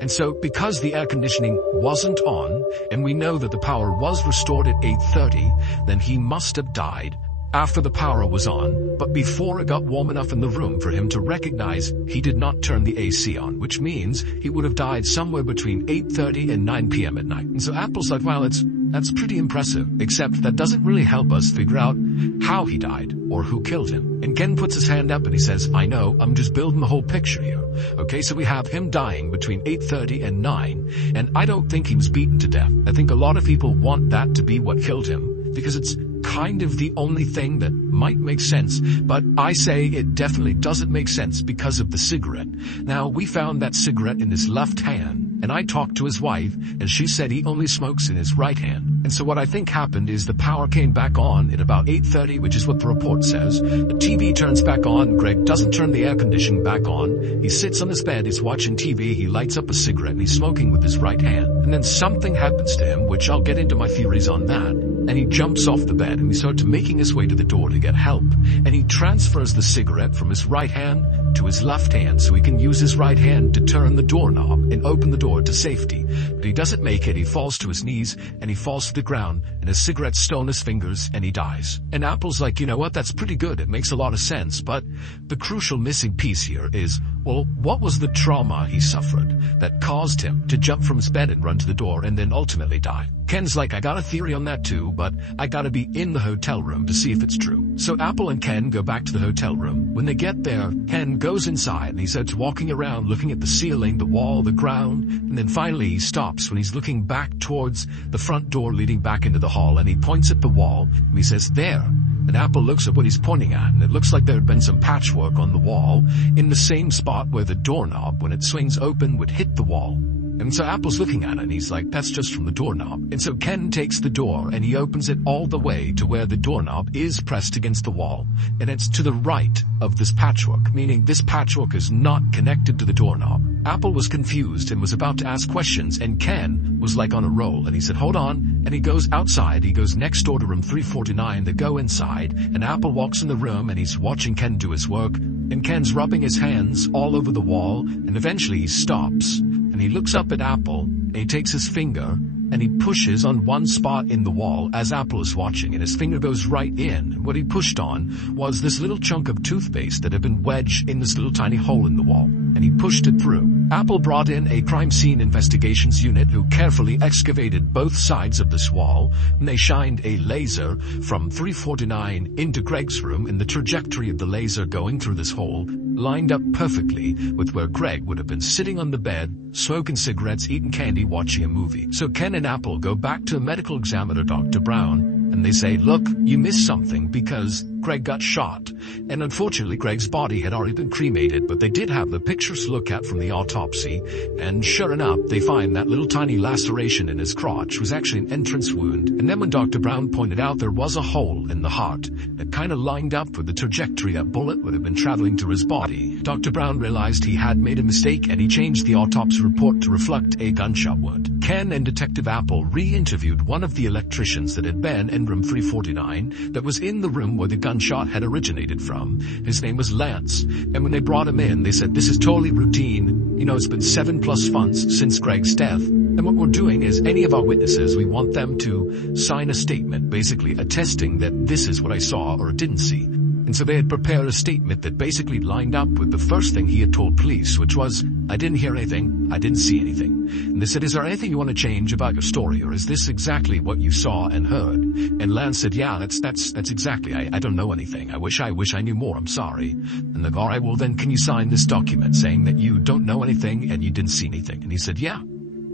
And so because the air conditioning wasn't on, and we know that the power was restored at 8:30, then he must have died after the power was on, but before it got warm enough in the room for him to recognize he did not turn the AC on, which means he would have died somewhere between 8:30 and 9 p.m. at night. And so Apple's like, "Well, that's pretty impressive, except that doesn't really help us figure out how he died or who killed him." And Ken puts his hand up and he says, "I know, I'm just building the whole picture here. Okay, so we have him dying between 8:30 and 9, and I don't think he was beaten to death. I think a lot of people want that to be what killed him, because it's kind of the only thing that might make sense, but I say it definitely doesn't make sense because of the cigarette. Now, we found that cigarette in his left hand, and I talked to his wife, and she said he only smokes in his right hand. And so what I think happened is the power came back on at about 8:30, which is what the report says. The TV turns back on. Greg doesn't turn the air conditioning back on. He sits on his bed, he's watching TV, he lights up a cigarette, and he's smoking with his right hand. And then something happens to him, which I'll get into my theories on that. and he jumps off the bed and he starts making his way to the door to get help. And he transfers the cigarette from his right hand to his left hand so he can use his right hand to turn the doorknob and open the door to safety. But he doesn't make it. He falls to his knees and he falls to the ground and his cigarette stole his fingers and he dies. And Apple's like, you know what, that's pretty good. It makes a lot of sense. But the crucial missing piece here is, well, what was the trauma he suffered that caused him to jump from his bed and run to the door and then ultimately die? Ken's like, I got a theory on that too, but I gotta be in the hotel room to see if it's true. So Apple and Ken go back to the hotel room. When they get there, Ken goes inside and he starts walking around looking at the ceiling, the wall, the ground, and then finally he stops when he's looking back towards the front door leading back into the hall, and he points at the wall and he says, there. And Apple looks at what he's pointing at, and it looks like there had been some patchwork on the wall in the same spot where the doorknob, when it swings open, would hit the wall. And so Apple's looking at it and he's like, that's just from the doorknob. And so Ken takes the door and he opens it all the way to where the doorknob is pressed against the wall. And it's to the right of this patchwork, meaning this patchwork is not connected to the doorknob. Apple was confused and was about to ask questions, and Ken was like on a roll, and he said, hold on. And he goes outside, he goes next door to room 349, they go inside, and Apple walks in the room and he's watching Ken do his work, and Ken's rubbing his hands all over the wall, and eventually he stops. And he looks up at Apple, and he takes his finger, and he pushes on one spot in the wall as Apple is watching, and his finger goes right in. And what he pushed on was this little chunk of toothpaste that had been wedged in this little tiny hole in the wall, and he pushed it through. Apple brought in a crime scene investigations unit who carefully excavated both sides of this wall, and they shined a laser from 349 into Greg's room, and the trajectory of the laser going through this hole lined up perfectly with where Greg would have been sitting on the bed, smoking cigarettes, eating candy, watching a movie. So Ken and Apple go back to medical examiner Dr. Brown, and they say, look, you missed something because Greg got shot. And unfortunately, Greg's body had already been cremated, but they did have the pictures to look at from the autopsy. And sure enough, they find that little tiny laceration in his crotch was actually an entrance wound. And then when Dr. Brown pointed out there was a hole in the heart that kind of lined up with the trajectory that bullet would have been traveling through his body, Dr. Brown realized he had made a mistake and he changed the autopsy report to reflect a gunshot wound. Ken and Detective Apple re-interviewed one of the electricians that had been in room 349 that was in the room where the gunshot had originated from. His name was Lance. And when they brought him in, they said, this is totally routine. You know, it's been 7+ months since Greg's death. And what we're doing is any of our witnesses, we want them to sign a statement, basically attesting that this is what I saw or didn't see. And so they had prepared a statement that basically lined up with the first thing he had told police, which was, I didn't hear anything, I didn't see anything. And they said, is there anything you want to change about your story, or is this exactly what you saw and heard? And Lance said, yeah, that's exactly, I don't know anything. I wish I knew more, I'm sorry. And they go, all right, well then can you sign this document saying that you don't know anything and you didn't see anything? And he said, yeah.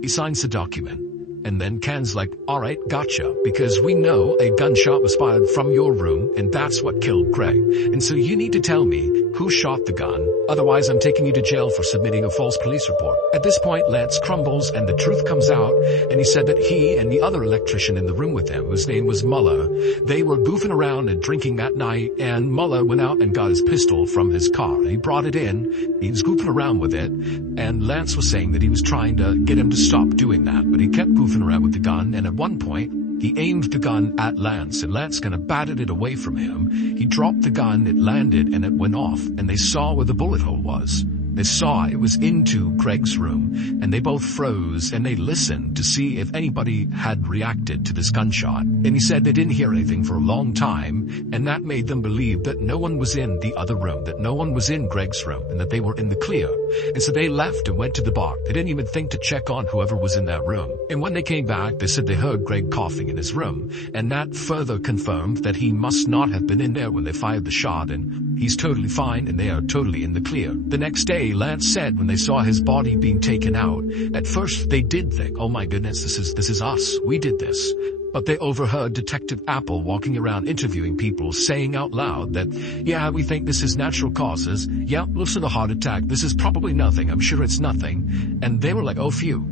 He signs the document. And then Ken's like, all right, gotcha, because we know a gunshot was fired from your room, and that's what killed Greg. And so you need to tell me who shot the gun, otherwise I'm taking you to jail for submitting a false police report. At this point, Lance crumbles and the truth comes out, and he said that he and the other electrician in the room with him, whose name was Muller, they were goofing around and drinking that night, and Muller went out and got his pistol from his car, and he brought it in, he was goofing around with it, and Lance was saying that he was trying to get him to stop doing that, but he kept goofing around with the gun, and at one point, he aimed the gun at Lance, and Lance kind of batted it away from him. He dropped the gun, it landed, and it went off, and they saw where the bullet hole was. They saw it was into Greg's room, and they both froze, and they listened to see if anybody had reacted to this gunshot. And he said they didn't hear anything for a long time, and that made them believe that no one was in the other room, that no one was in Greg's room, and that they were in the clear. And so they left and went to the bar. They didn't even think to check on whoever was in that room. And when they came back, they said they heard Greg coughing in his room, and that further confirmed that he must not have been in there when they fired the shot, and he's totally fine, and they are totally in the clear. The next day, Lance said when they saw his body being taken out, at first they did think, oh my goodness, this is us, we did this. But they overheard Detective Apple walking around interviewing people saying out loud that, yeah, we think this is natural causes. Yeah, looks like a heart attack. This is probably nothing. I'm sure it's nothing. And they were like, oh phew.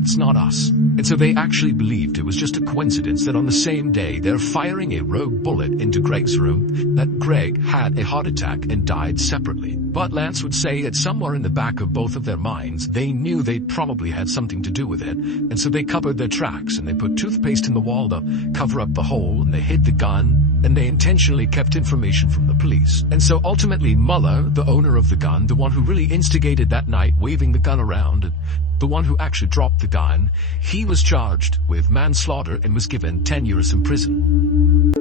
It's not us. And so they actually believed it was just a coincidence that on the same day they're firing a rogue bullet into Greg's room, that Greg had a heart attack and died separately. But Lance would say that somewhere in the back of both of their minds, they knew they probably had something to do with it, and so they covered their tracks and they put toothpaste in the wall to cover up the hole, and they hid the gun, and they intentionally kept information from the police. And so ultimately Muller, the owner of the gun, the one who really instigated that night waving the gun around, the one who actually dropped the gun, he was charged with manslaughter and was given 10 years in prison.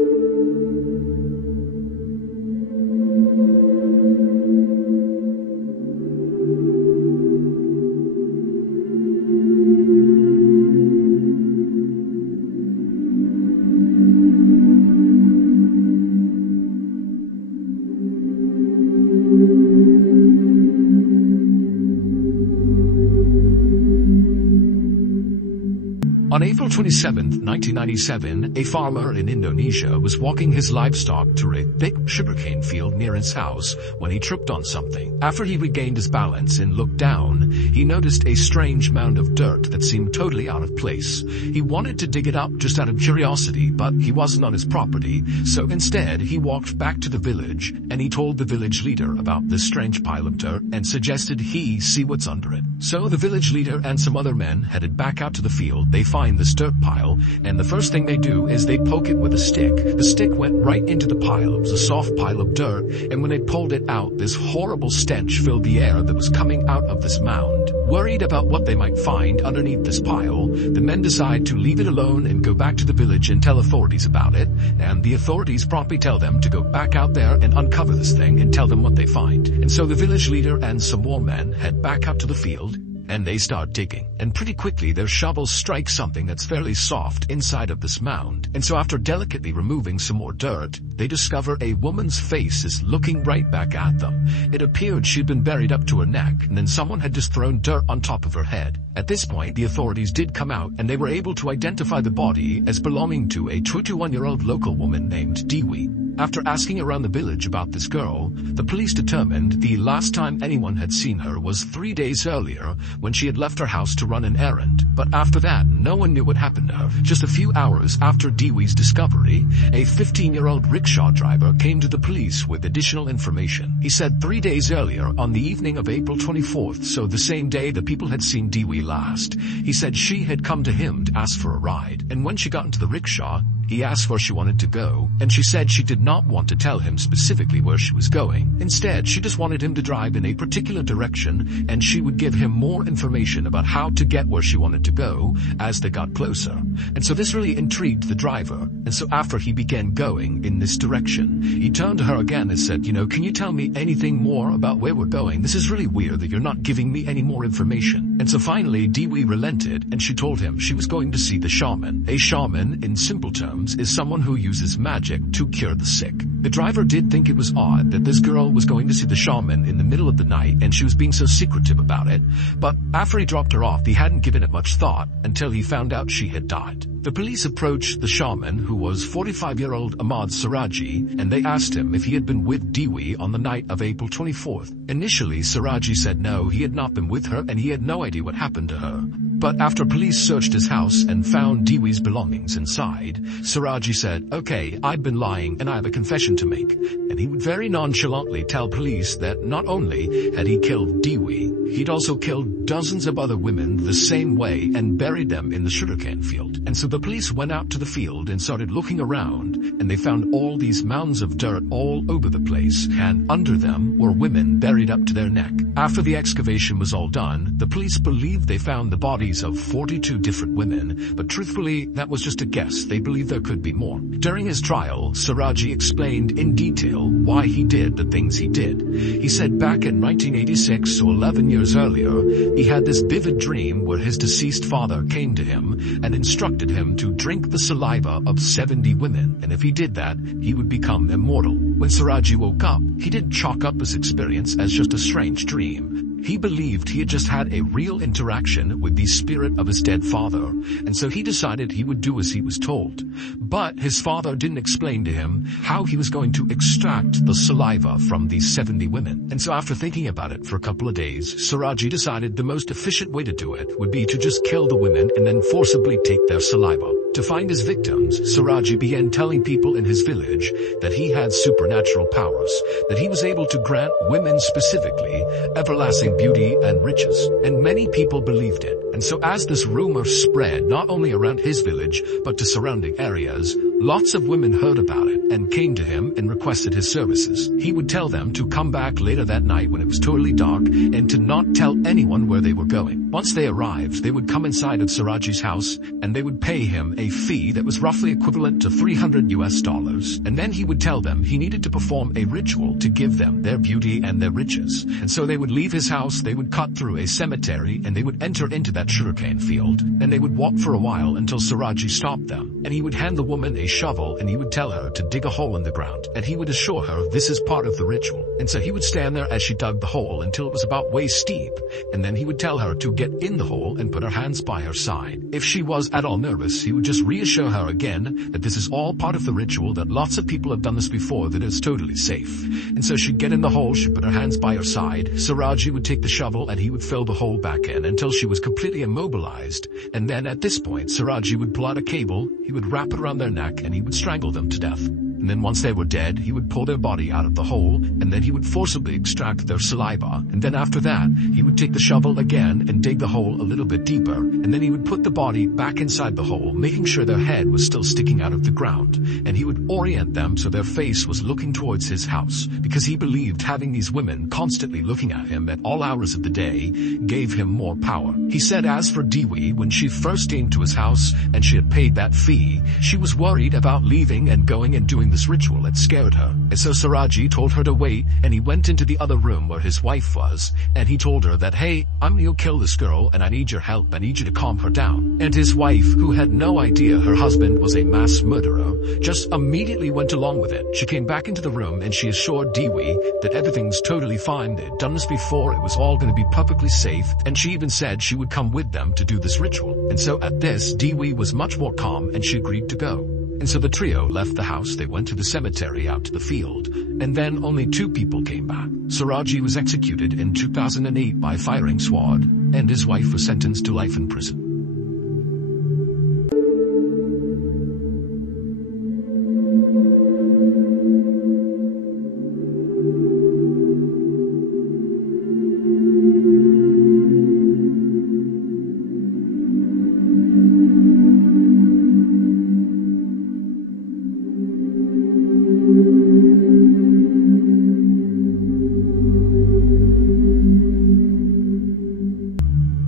On April 27, 1997, a farmer in Indonesia was walking his livestock through a thick sugarcane field near his house when he tripped on something. After he regained his balance and looked down, he noticed a strange mound of dirt that seemed totally out of place. He wanted to dig it up just out of curiosity, but he wasn't on his property, so instead he walked back to the village and he told the village leader about this strange pile of dirt and suggested he see what's under it. So the village leader and some other men headed back out to the field. They find this dirt pile, and the first thing they do is they poke it with a stick. The stick went right into the pile. It was a soft pile of dirt, and when they pulled it out, this horrible stench filled the air that was coming out of this mound. Worried about what they might find underneath this pile, the men decide to leave it alone and go back to the village and tell authorities about it, and the authorities promptly tell them to go back out there and uncover this thing and tell them what they find. And so the village leader and some more men head back out to the field, and they start digging. And pretty quickly their shovels strike something that's fairly soft inside of this mound. And so after delicately removing some more dirt, they discover a woman's face is looking right back at them. It appeared she'd been buried up to her neck, and then someone had just thrown dirt on top of her head. At this point, the authorities did come out, and they were able to identify the body as belonging to a 21-year-old local woman named Dewey. After asking around the village about this girl, the police determined the last time anyone had seen her was 3 days earlier when she had left her house to run an errand. But after that, no one knew what happened to her. Just a few hours after Dewey's discovery, a 15-year-old rickshaw driver came to the police with additional information. He said 3 days earlier, on the evening of April 24th, so the same day the people had seen Dewey last, he said she had come to him to ask for a ride. And when she got into the rickshaw, he asked where she wanted to go, and she said she did not want to tell him specifically where she was going. Instead, she just wanted him to drive in a particular direction, and she would give him more information about how to get where she wanted to go as they got closer. And so this really intrigued the driver, and so after he began going in this direction, he turned to her again and said, can you tell me anything more about where we're going? This is really weird that you're not giving me any more information. And so finally, Dewey relented, and she told him she was going to see the shaman. A shaman, in simple terms, is someone who uses magic to cure the sick. The driver did think it was odd that this girl was going to see the shaman in the middle of the night and she was being so secretive about it, but after he dropped her off, he hadn't given it much thought until he found out she had died. The police approached the shaman, who was 45-year-old Ahmad Siraji, and they asked him if he had been with Dewey on the night of April 24th. Initially, Siraji said no, he had not been with her and he had no idea what happened to her. But after police searched his house and found Dewey's belongings inside, Siraji said, okay, I've been lying and I have a confession to make. And he would very nonchalantly tell police that not only had he killed Dewey, he'd also killed dozens of other women the same way and buried them in the sugarcane field. And so the police went out to the field and started looking around, and they found all these mounds of dirt all over the place, and under them were women buried up to their neck. After the excavation was all done, the police believed they found the bodies of 42 different women, but truthfully, that was just a guess. They believed there could be more. During his trial, Siraji explained in detail why he did the things he did. He said back in 1986, so 11 years earlier, he had this vivid dream where his deceased father came to him and instructed him to drink the saliva of 70 women, and if he did that, he would become immortal. When Siraji woke up, he didn't chalk up his experience as just a strange dream. He believed he had just had a real interaction with the spirit of his dead father, and so he decided he would do as he was told. But his father didn't explain to him how he was going to extract the saliva from these 70 women. And so after thinking about it for a couple of days, Siraji decided the most efficient way to do it would be to just kill the women and then forcibly take their saliva. To find his victims, Siraji began telling people in his village that he had supernatural powers, that he was able to grant women specifically everlasting beauty and riches. And many people believed it. And so as this rumor spread not only around his village, but to surrounding areas, lots of women heard about it and came to him and requested his services. He would tell them to come back later that night when it was totally dark and to not tell anyone where they were going. Once they arrived, they would come inside of Siraji's house and they would pay him a fee that was roughly equivalent to $300. And then he would tell them he needed to perform a ritual to give them their beauty and their riches. And so they would leave his house, they would cut through a cemetery, and they would enter into that sugarcane field. And they would walk for a while until Siraji stopped them. And he would hand the woman a shovel and he would tell her to dig a hole in the ground. And he would assure her this is part of the ritual. And so he would stand there as she dug the hole until it was about waist steep. And then he would tell her to get in the hole and put her hands by her side. If she was at all nervous, he would just reassure her again that this is all part of the ritual, that lots of people have done this before, that it's totally safe. And so she'd get in the hole, she'd put her hands by her side. Siraji would take the shovel and he would fill the hole back in until she was completely immobilized. And then at this point, Siraji would pull out a cable, he would wrap it around their neck and he would strangle them to death. And then once they were dead, he would pull their body out of the hole, and then he would forcibly extract their saliva. And then after that, he would take the shovel again and dig the hole a little bit deeper, and then he would put the body back inside the hole, making sure their head was still sticking out of the ground. And he would orient them so their face was looking towards his house, because he believed having these women constantly looking at him at all hours of the day gave him more power. He said as for Dewey, when she first came to his house and she had paid that fee, she was worried about leaving and going and doing this ritual. It scared her. And so Siraji told her to wait, and he went into the other room where his wife was, and he told her that, hey, I'm gonna kill this girl and I need your help. I need you to calm her down. And his wife, who had no idea her husband was a mass murderer, just immediately went along with it. She came back into the room and she assured Dewey that everything's totally fine. They'd done this before. It was all going to be perfectly safe. And she even said she would come with them to do this ritual. And so at this, Dewey was much more calm and she agreed to go. And so the trio left the house, they went to the cemetery out to the field, and then only 2 people came back. Siraji was executed in 2008 by firing squad, and his wife was sentenced to life in prison.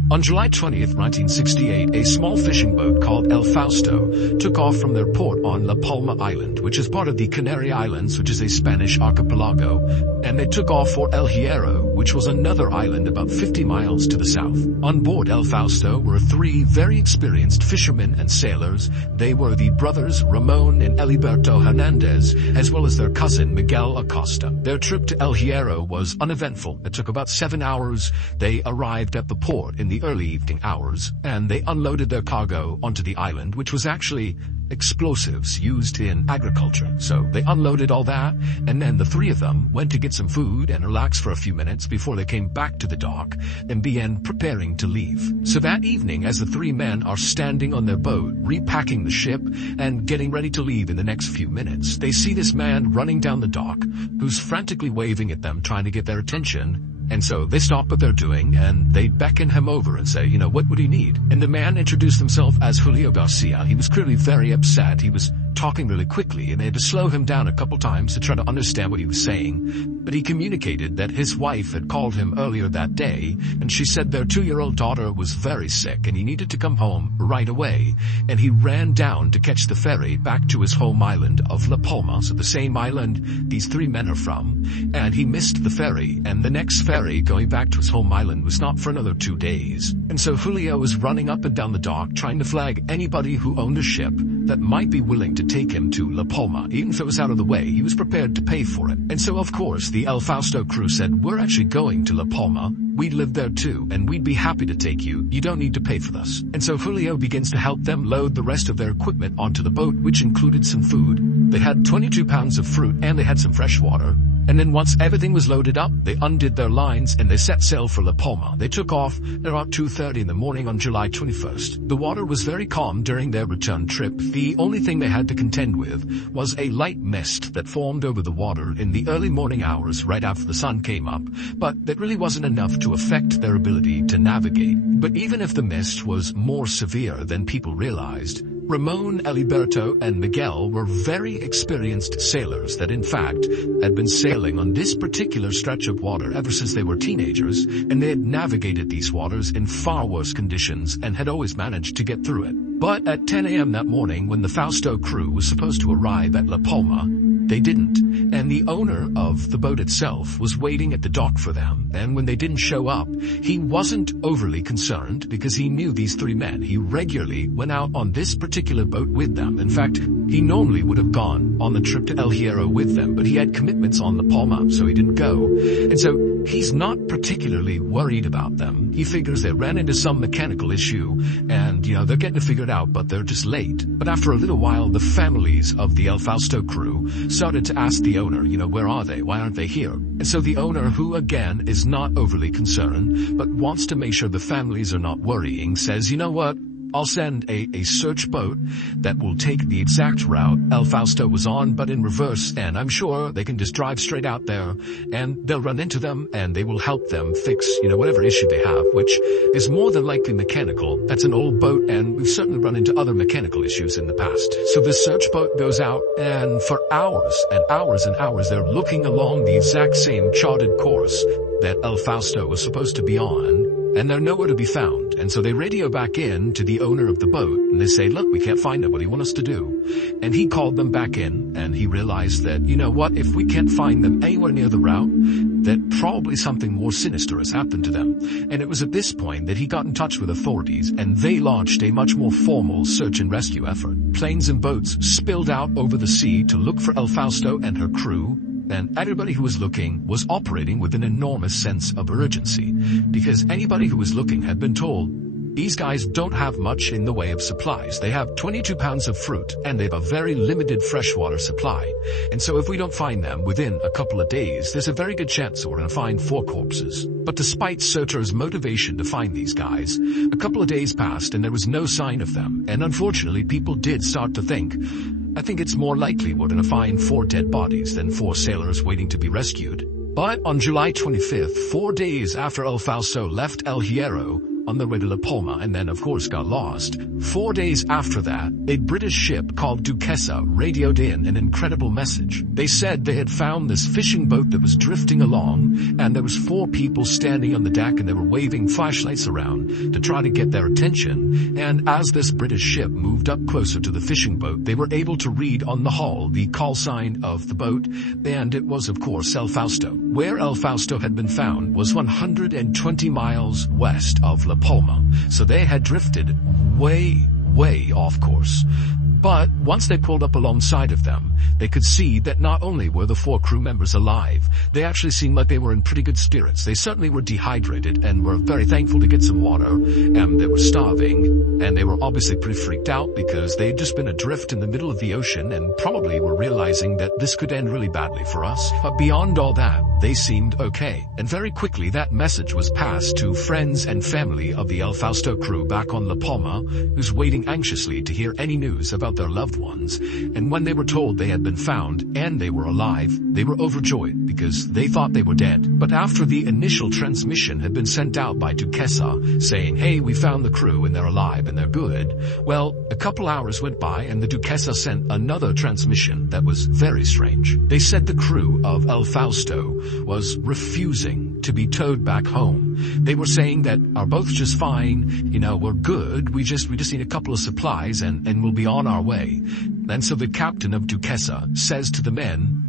On July 20th, 1968, a small fishing boat called El Fausto took off from their port on La Palma Island, which is part of the Canary Islands, which is a Spanish archipelago, and they took off for El Hierro, which was another island about 50 miles to the south. On board El Fausto were 3 very experienced fishermen and sailors. They were the brothers Ramon and Eliberto Hernandez, as well as their cousin Miguel Acosta. Their trip to El Hierro was uneventful. It took about 7 hours. They arrived at the port in the early evening hours, and they unloaded their cargo onto the island, which was actually explosives used in agriculture. So they unloaded all that, and then the 3 of them went to get some food and relax for a few minutes before they came back to the dock and began preparing to leave. So that evening, as the 3 men are standing on their boat, repacking the ship and getting ready to leave in the next few minutes, they see this man running down the dock who's frantically waving at them, trying to get their attention. And so they stop what they're doing and they beckon him over and say, what would he need? And the man introduced himself as Julio Garcia. He was clearly very upset. He was talking really quickly and they had to slow him down a couple times to try to understand what he was saying. But he communicated that his wife had called him earlier that day and she said their 2-year-old daughter was very sick and he needed to come home right away. And he ran down to catch the ferry back to his home island of La Palma, so the same island these 3 men are from. And he missed the ferry, and the next ferry going back to his home island was not for another 2 days. And so Julio was running up and down the dock trying to flag anybody who owned a ship that might be willing to take him to La Palma. Even if it was out of the way, he was prepared to pay for it. And so of course the El Fausto crew said, "We're actually going to La Palma. We live there too, and we'd be happy to take you. You don't need to pay for this." And so Julio begins to help them load the rest of their equipment onto the boat, which included some food. They had 22 pounds of fruit, and they had some fresh water. And then once everything was loaded up, they undid their lines and they set sail for La Palma. They took off at about 2:30 in the morning on July 21st. The water was very calm during their return trip. The only thing they had to contend with was a light mist that formed over the water in the early morning hours right after the sun came up, but that really wasn't enough to affect their ability to navigate. But even if the mist was more severe than people realized, Ramon, Eliberto, and Miguel were very experienced sailors that in fact had been sailing on this particular stretch of water ever since they were teenagers, and they had navigated these waters in far worse conditions and had always managed to get through it. But at 10 a.m. that morning, when the Fausto crew was supposed to arrive at La Palma, they didn't, and the owner of the boat itself was waiting at the dock for them, and when they didn't show up, he wasn't overly concerned because he knew these three men. He regularly went out on this particular boat with them. In fact, he normally would have gone on the trip to El Hierro with them, but he had commitments on La Palma, so he didn't go. And so he's not particularly worried about them. He figures they ran into some mechanical issue, and, they're getting it figured out, but they're just late. But after a little while, the families of the El Fausto crew started to ask the owner, where are they? Why aren't they here? And so the owner, who again is not overly concerned, but wants to make sure the families are not worrying, says, "You know what? I'll send a search boat that will take the exact route El Fausto was on, but in reverse, and I'm sure they can just drive straight out there, and they'll run into them, and they will help them fix, whatever issue they have, which is more than likely mechanical. That's an old boat, and we've certainly run into other mechanical issues in the past." So the search boat goes out, and for hours and hours and hours, they're looking along the exact same charted course that El Fausto was supposed to be on, and they're nowhere to be found. And so they radio back in to the owner of the boat, and they say, "Look, we can't find them. What do you want us to do?" And he called them back in, and he realized that, if we can't find them anywhere near the route, that probably something more sinister has happened to them. And it was at this point that he got in touch with authorities, and they launched a much more formal search and rescue effort. Planes and boats spilled out over the sea to look for El Fausto and her crew, and everybody who was looking was operating with an enormous sense of urgency, because anybody who was looking had been told, these guys don't have much in the way of supplies. They have 22 pounds of fruit, and they have a very limited freshwater supply. And so if we don't find them within a couple of days, there's a very good chance that we're going to find 4 corpses. But despite searchers' motivation to find these guys, a couple of days passed and there was no sign of them. And unfortunately, people did start to think, I think it's more likely we're going to find 4 dead bodies than 4 sailors waiting to be rescued. But on July 25th, 4 days after El Fausto left El Hierro on their way to La Palma and then, of course, got lost, 4 days after that, a British ship called Duquesa radioed in an incredible message. They said they had found this fishing boat that was drifting along, and there was 4 people standing on the deck, and they were waving flashlights around to try to get their attention. And as this British ship moved up closer to the fishing boat, they were able to read on the hull the call sign of the boat, and it was, of course, El Fausto. Where El Fausto had been found was 120 miles west of La Palma, so they had drifted way off course. But once they pulled up alongside of them, they could see that not only were the 4 crew members alive, they actually seemed like they were in pretty good spirits. They certainly were dehydrated and were very thankful to get some water, and they were starving, and they were obviously pretty freaked out because they had just been adrift in the middle of the ocean and probably were realizing that this could end really badly for us. But beyond all that, they seemed okay. And very quickly that message was passed to friends and family of the El Fausto crew back on La Palma, who's waiting anxiously to hear any news about their loved ones. And when they were told they had been found and they were alive, they were overjoyed because they thought they were dead. But after the initial transmission had been sent out by Duquesa saying, "Hey, we found the crew and they're alive and they're good," well, a couple hours went by and the Duquesa sent another transmission that was very strange. They said the crew of El Fausto was refusing to be towed back home. They were saying that our boat's just fine, we're good, we just need a couple of supplies and we'll be on our way. And so the captain of Duquesa says to the men,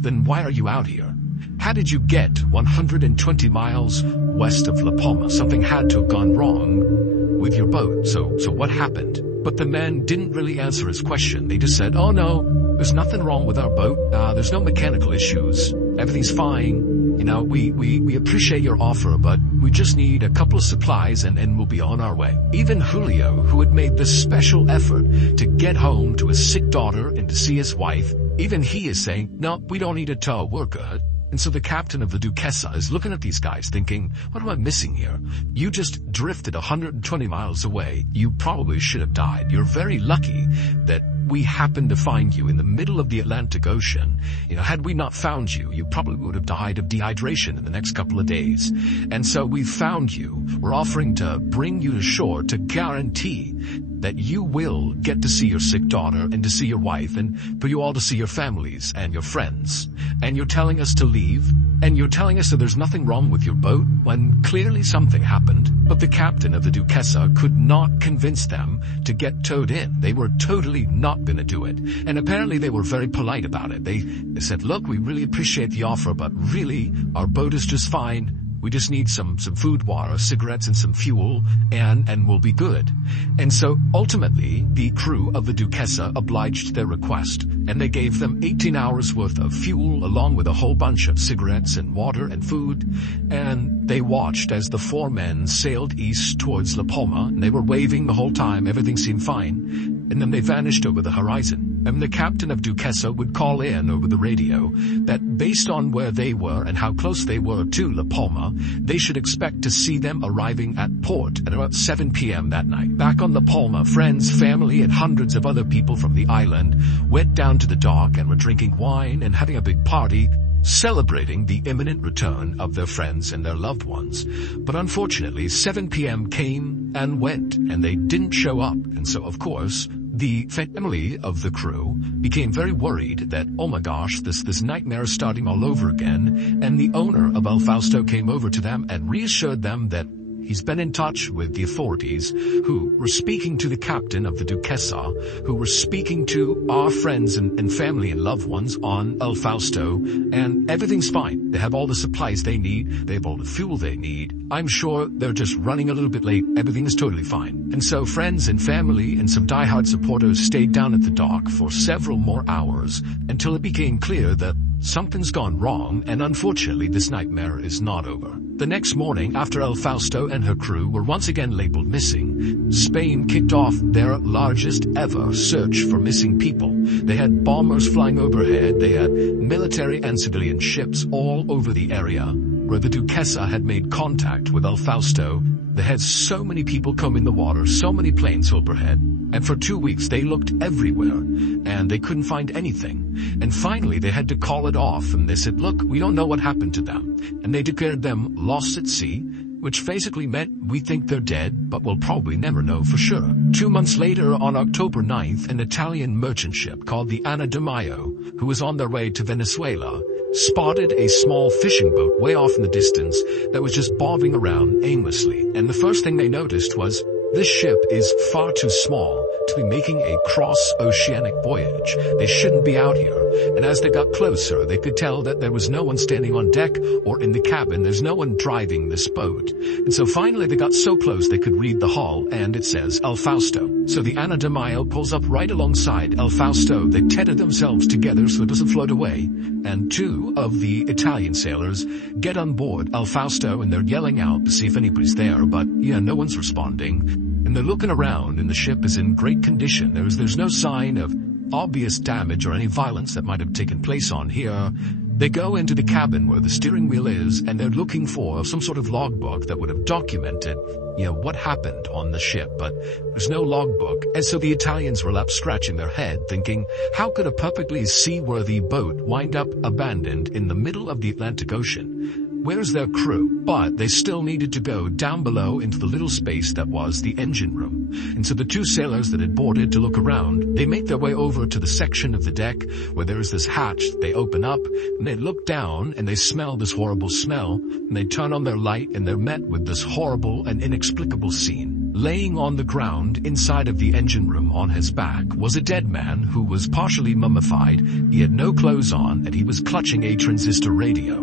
"Then why are you out here? How did you get 120 miles west of La Palma? Something had to have gone wrong with your boat, so what happened?" But the men didn't really answer his question. They just said, "Oh no, there's nothing wrong with our boat, there's no mechanical issues. everything's fine. We appreciate your offer, but we just need a couple of supplies and we'll be on our way. Even Julio, who had made this special effort to get home to his sick daughter and to see his wife, even he is saying, no, we don't need a tow, we're good. And so the captain of the Duquesa is looking at these guys thinking, what am I missing here? You just drifted 120 miles away. You probably should have died. You're very lucky that we happened to find you in the middle of the Atlantic Ocean. Had we not found you, you probably would have died of dehydration in the next couple of days. And so we found you. We're offering to bring you to shore to guarantee that you will get to see your sick daughter and to see your wife and for you all to see your families and your friends. And you're telling us to leave, and you're telling us that there's nothing wrong with your boat when clearly something happened. But the captain of the Duquesa could not convince them to get towed in. They were totally not going to do it. And apparently they were very polite about it. They said, look, we really appreciate the offer, but really our boat is just fine. We just need some food, water, cigarettes, and some fuel, and we'll be good. And so ultimately, the crew of the Duquesa obliged their request, and they gave them 18 hours worth of fuel along with a whole bunch of cigarettes and water and food. And they watched as the four men sailed east towards La Palma, and they were waving the whole time. Everything seemed fine. And then they vanished over the horizon. And the captain of Duquesa would call in over the radio that based on where they were and how close they were to La Palma, they should expect to see them arriving at port at about 7 p.m. that night. Back on La Palma, friends, family, and hundreds of other people from the island went down to the dock and were drinking wine and having a big party, celebrating the imminent return of their friends and their loved ones. But unfortunately, 7 p.m. came and went, and they didn't show up. And so, of course, the family of the crew became very worried that, oh my gosh, this nightmare is starting all over again. And the owner of El Fausto came over to them and reassured them that he's been in touch with the authorities who were speaking to the captain of the Duquesa, who were speaking to our friends and family and loved ones on El Fausto, and everything's fine. They have all the supplies they need. They have all the fuel they need. I'm sure they're just running a little bit late. Everything is totally fine. And so friends and family and some diehard supporters stayed down at the dock for several more hours until it became clear that something's gone wrong, and unfortunately this nightmare is not over. The next morning, after El Fausto and her crew were once again labeled missing, Spain kicked off their largest ever search for missing people. They had bombers flying overhead, they had military and civilian ships all over the area where the Duquesa had made contact with El Fausto. They had so many people combing the water, so many planes overhead, and for 2 weeks they looked everywhere, and they couldn't find anything. And finally they had to call it off, and they said, look, we don't know what happened to them. And they declared them lost at sea, which basically meant we think they're dead, but we'll probably never know for sure. 2 months later, on October 9th, an Italian merchant ship called the Anna de Mayo, who was on their way to Venezuela, spotted a small fishing boat way off in the distance that was just bobbing around aimlessly. And the first thing they noticed was, this ship is far too small to be making a cross-oceanic voyage. They shouldn't be out here. And as they got closer, they could tell that there was no one standing on deck or in the cabin. There's no one driving this boat. And so finally they got so close they could read the hull, and it says El Fausto. So the Anna de Mayo pulls up right alongside El Fausto. They tether themselves together so it doesn't float away. And two of the Italian sailors get on board El Fausto, and they're yelling out to see if anybody's there, but no one's responding. And they're looking around, and the ship is in great condition. There's no sign of obvious damage or any violence that might have taken place on here. They go into the cabin where the steering wheel is, and they're looking for some sort of logbook that would have documented, what happened on the ship, but there's no logbook. And so the Italians were left scratching their head, thinking, how could a perfectly seaworthy boat wind up abandoned in the middle of the Atlantic Ocean? Where's their crew? But they still needed to go down below into the little space that was the engine room. And so the two sailors that had boarded to look around, they make their way over to the section of the deck where there is this hatch that they open up, and they look down and they smell this horrible smell, and they turn on their light and they're met with this horrible and inexplicable scene. Laying on the ground inside of the engine room on his back was a dead man who was partially mummified. He had no clothes on, and he was clutching a transistor radio.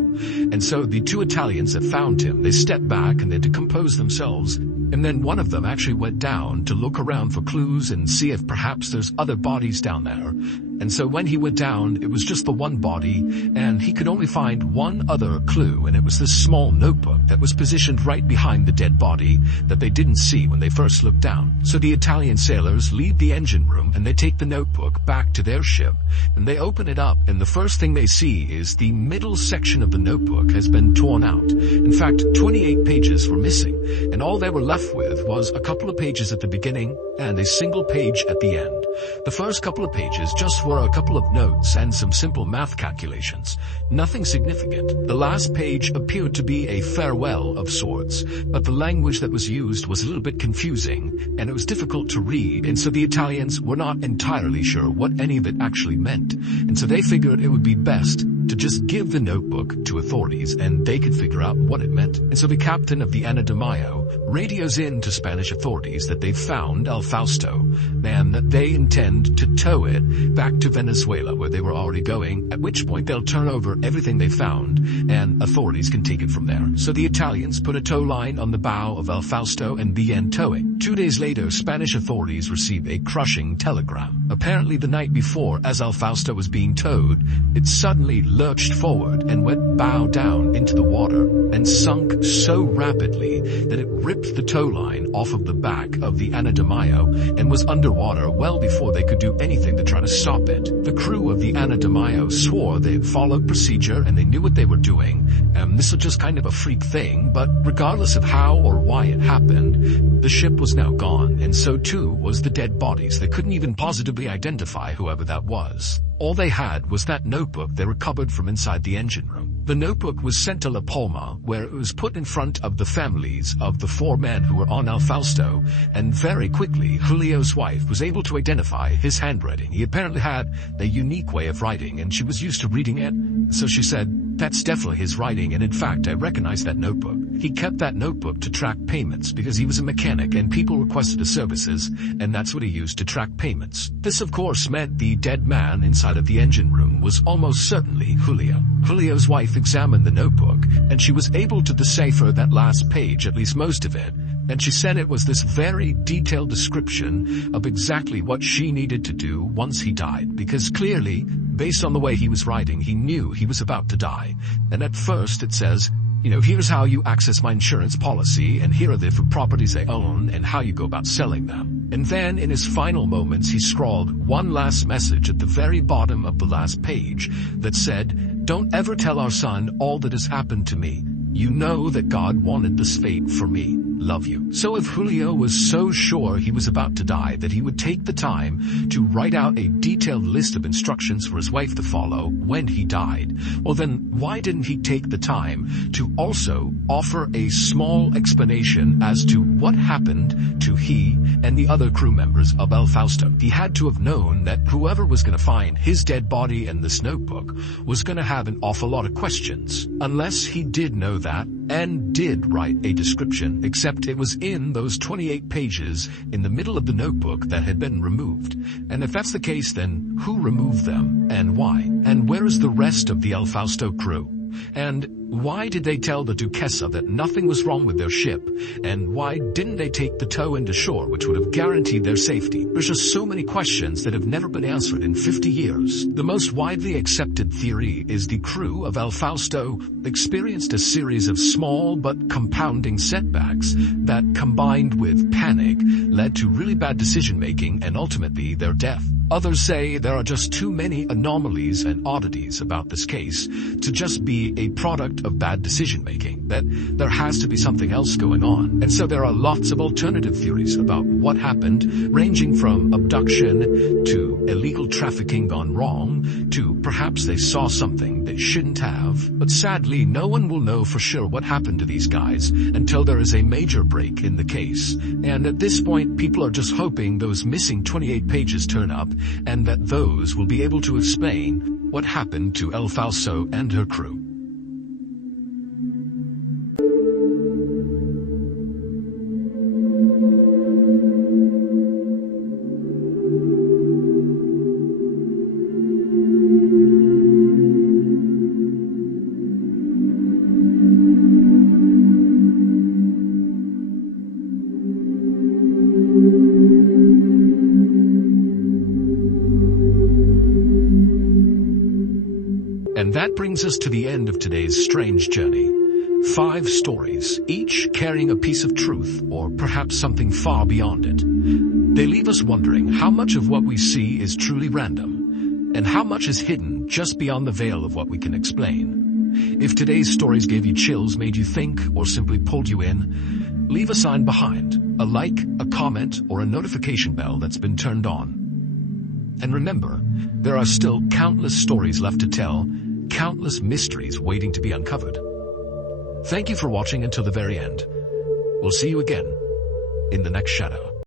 And so the two Italians that found him, they stepped back and they decomposed themselves. And then one of them actually went down to look around for clues and see if perhaps there's other bodies down there. And so when he went down, it was just the one body, and he could only find one other clue, and it was this small notebook that was positioned right behind the dead body that they didn't see when they first looked down. So the Italian sailors leave the engine room and they take the notebook back to their ship, and they open it up, and the first thing they see is the middle section of the notebook has been torn out. In fact, 28 pages were missing, and all they were left with was a couple of pages at the beginning and a single page at the end. The first couple of pages just were a couple of notes and some simple math calculations. Nothing significant. The last page appeared to be a farewell of sorts, but the language that was used was a little bit confusing, and it was difficult to read, and so the Italians were not entirely sure what any of it actually meant, and so they figured it would be best to just give the notebook to authorities and they could figure out what it meant. And so the captain of the Ana de Mayo radios in to Spanish authorities that they've found El Fausto and that they intend to tow it back to Venezuela where they were already going, at which point they'll turn over everything they found and authorities can take it from there. So the Italians put a tow line on the bow of El Fausto and began towing. 2 days later, Spanish authorities received a crushing telegram. Apparently the night before, as El Fausto was being towed, it suddenly lurched forward and went bow down into the water and sunk so rapidly that it ripped the tow line off of the back of the Ana de Mayo and was underwater well before they could do anything to try to stop it. The crew of the Ana de Mayo swore they had followed procedure and they knew what they were doing, and this was just kind of a freak thing, but regardless of how or why it happened, the ship was now gone, and so too was the dead bodies. They couldn't even positively identify whoever that was. All they had was that notebook they recovered from inside the engine room. The notebook was sent to La Palma, where it was put in front of the families of the 4 men who were on El Fausto, and very quickly Julio's wife was able to identify his handwriting. He apparently had a unique way of writing, and she was used to reading it, so she said, "That's definitely his writing, and in fact I recognize that notebook." He kept that notebook to track payments because he was a mechanic and people requested his services, and that's what he used to track payments. This of course meant the dead man inside of the engine room was almost certainly Julio. Julio's wife examined the notebook, and she was able to decipher that last page, at least most of it, and she said it was this very detailed description of exactly what she needed to do once he died, because clearly, based on the way he was writing, he knew he was about to die. And at first it says, here's how you access my insurance policy, and here are the properties I own, and how you go about selling them. And then, in his final moments, he scrawled one last message at the very bottom of the last page that said, "Don't ever tell our son all that has happened to me. You know that God wanted this fate for me. Love you." So if Julio was so sure he was about to die that he would take the time to write out a detailed list of instructions for his wife to follow when he died, well then why didn't he take the time to also offer a small explanation as to what happened to he and the other crew members of El Fausto? He had to have known that whoever was going to find his dead body and this notebook was going to have an awful lot of questions, unless he did know that and did write a description, except it was in those 28 pages in the middle of the notebook that had been removed. And if that's the case, then who removed them and why? And where is the rest of the El Fausto crew? And why did they tell the Duquesa that nothing was wrong with their ship? And why didn't they take the tow into shore, which would have guaranteed their safety? There's just so many questions that have never been answered in 50 years. The most widely accepted theory is the crew of El Fausto experienced a series of small but compounding setbacks that, combined with panic, led to really bad decision-making and ultimately their death. Others say there are just too many anomalies and oddities about this case to just be a product of bad decision-making, that there has to be something else going on. And so there are lots of alternative theories about what happened, ranging from abduction to illegal trafficking gone wrong to perhaps they saw something they shouldn't have. But sadly, no one will know for sure what happened to these guys until there is a major break in the case. And at this point, people are just hoping those missing 28 pages turn up and that those will be able to explain what happened to El Fausto and her crew. And that brings us to the end of today's strange journey. 5 stories, each carrying a piece of truth, or perhaps something far beyond it. They leave us wondering how much of what we see is truly random, and how much is hidden just beyond the veil of what we can explain. If today's stories gave you chills, made you think, or simply pulled you in, leave a sign behind, a like, a comment, or a notification bell that's been turned on. And remember, there are still countless stories left to tell, countless mysteries waiting to be uncovered. Thank you for watching until the very end. We'll see you again in the next shadow.